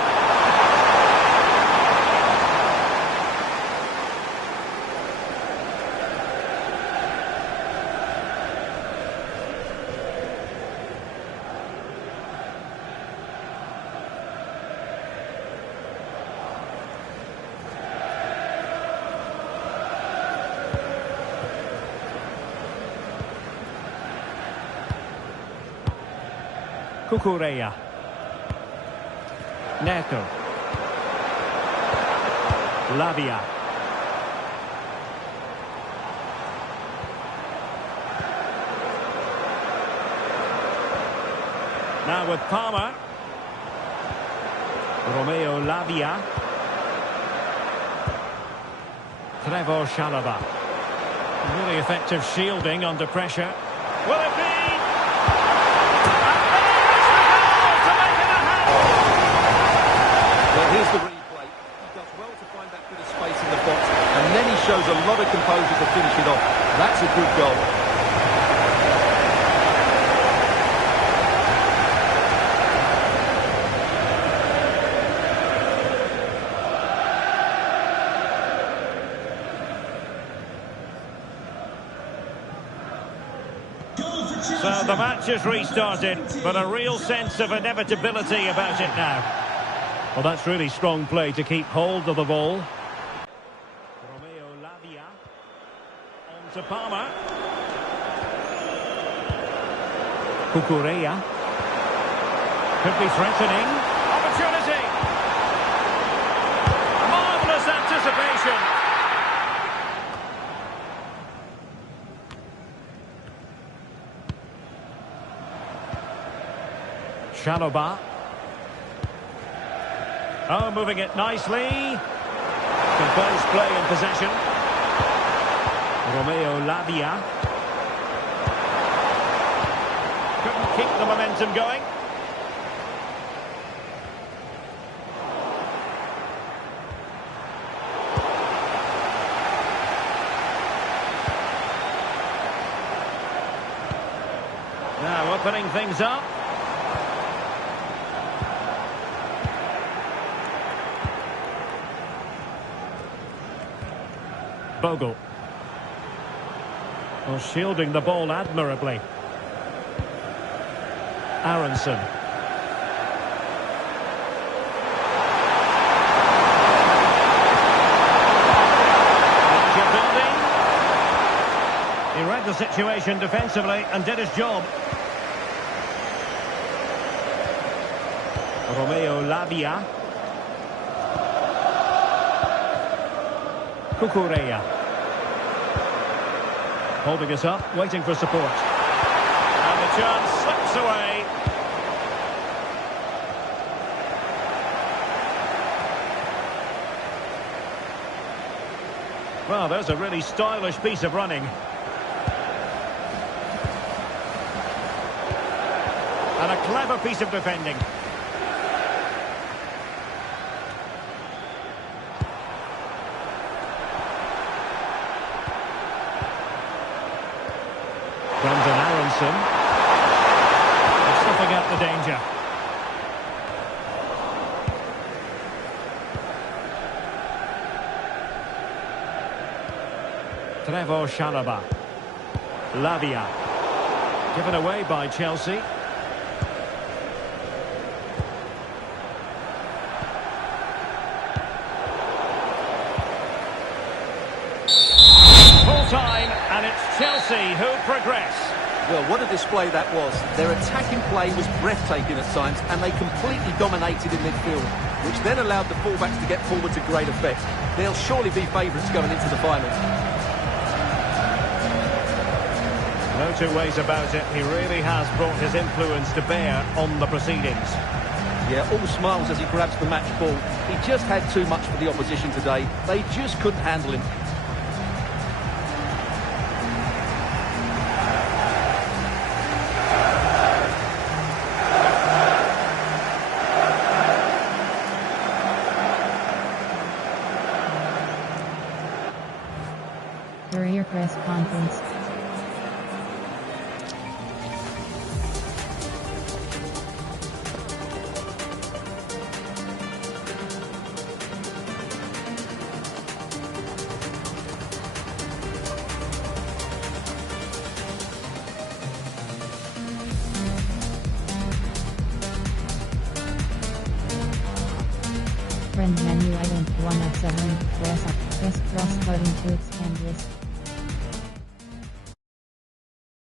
Cucurella. Neto. Lavia. Now with Palmer. Romeo Lavia. Trevor Chalobah. Really effective shielding under pressure. Will it be? Well, here's the replay. He does well to find that bit of space in the box, and then he shows a lot of composure to finish it off. That's a good goal. Goal for So the match has restarted, but a real sense of inevitability about it now. Well, that's really strong play to keep hold of the ball. Leauge on to Palmer. Cucurella. Could be threatening. Opportunity. Marvellous anticipation. Chalobah. Oh, moving it nicely. Composed play in possession. Leauge. Couldn't keep the momentum going. Now opening things up. Bogle. Well, shielding the ball admirably. Aronson. Danger building. He read the situation defensively and did his job. Leauge. Cucurella. Holding us up, waiting for support. And the chance slips away. Well, there's a really stylish piece of running. And a clever piece of defending. Aronson. Snuffing out the danger. Trevoh Chalobah. Lavia. Given away by Chelsea. Full time, and it's Chelsea who progress. Well, what a display that was. Their attacking play was breathtaking at times, and they completely dominated in midfield, which then allowed the fullbacks to get forward to great effect. They'll surely be favourites going into the final. No two ways about it. He really has brought his influence to bear on the proceedings. Yeah, all smiles as he grabs the match ball. He just had too much for the opposition today. They just couldn't handle him. Career press conference. Friend menu item 1 of 7. Press up. Press cross button to expand list.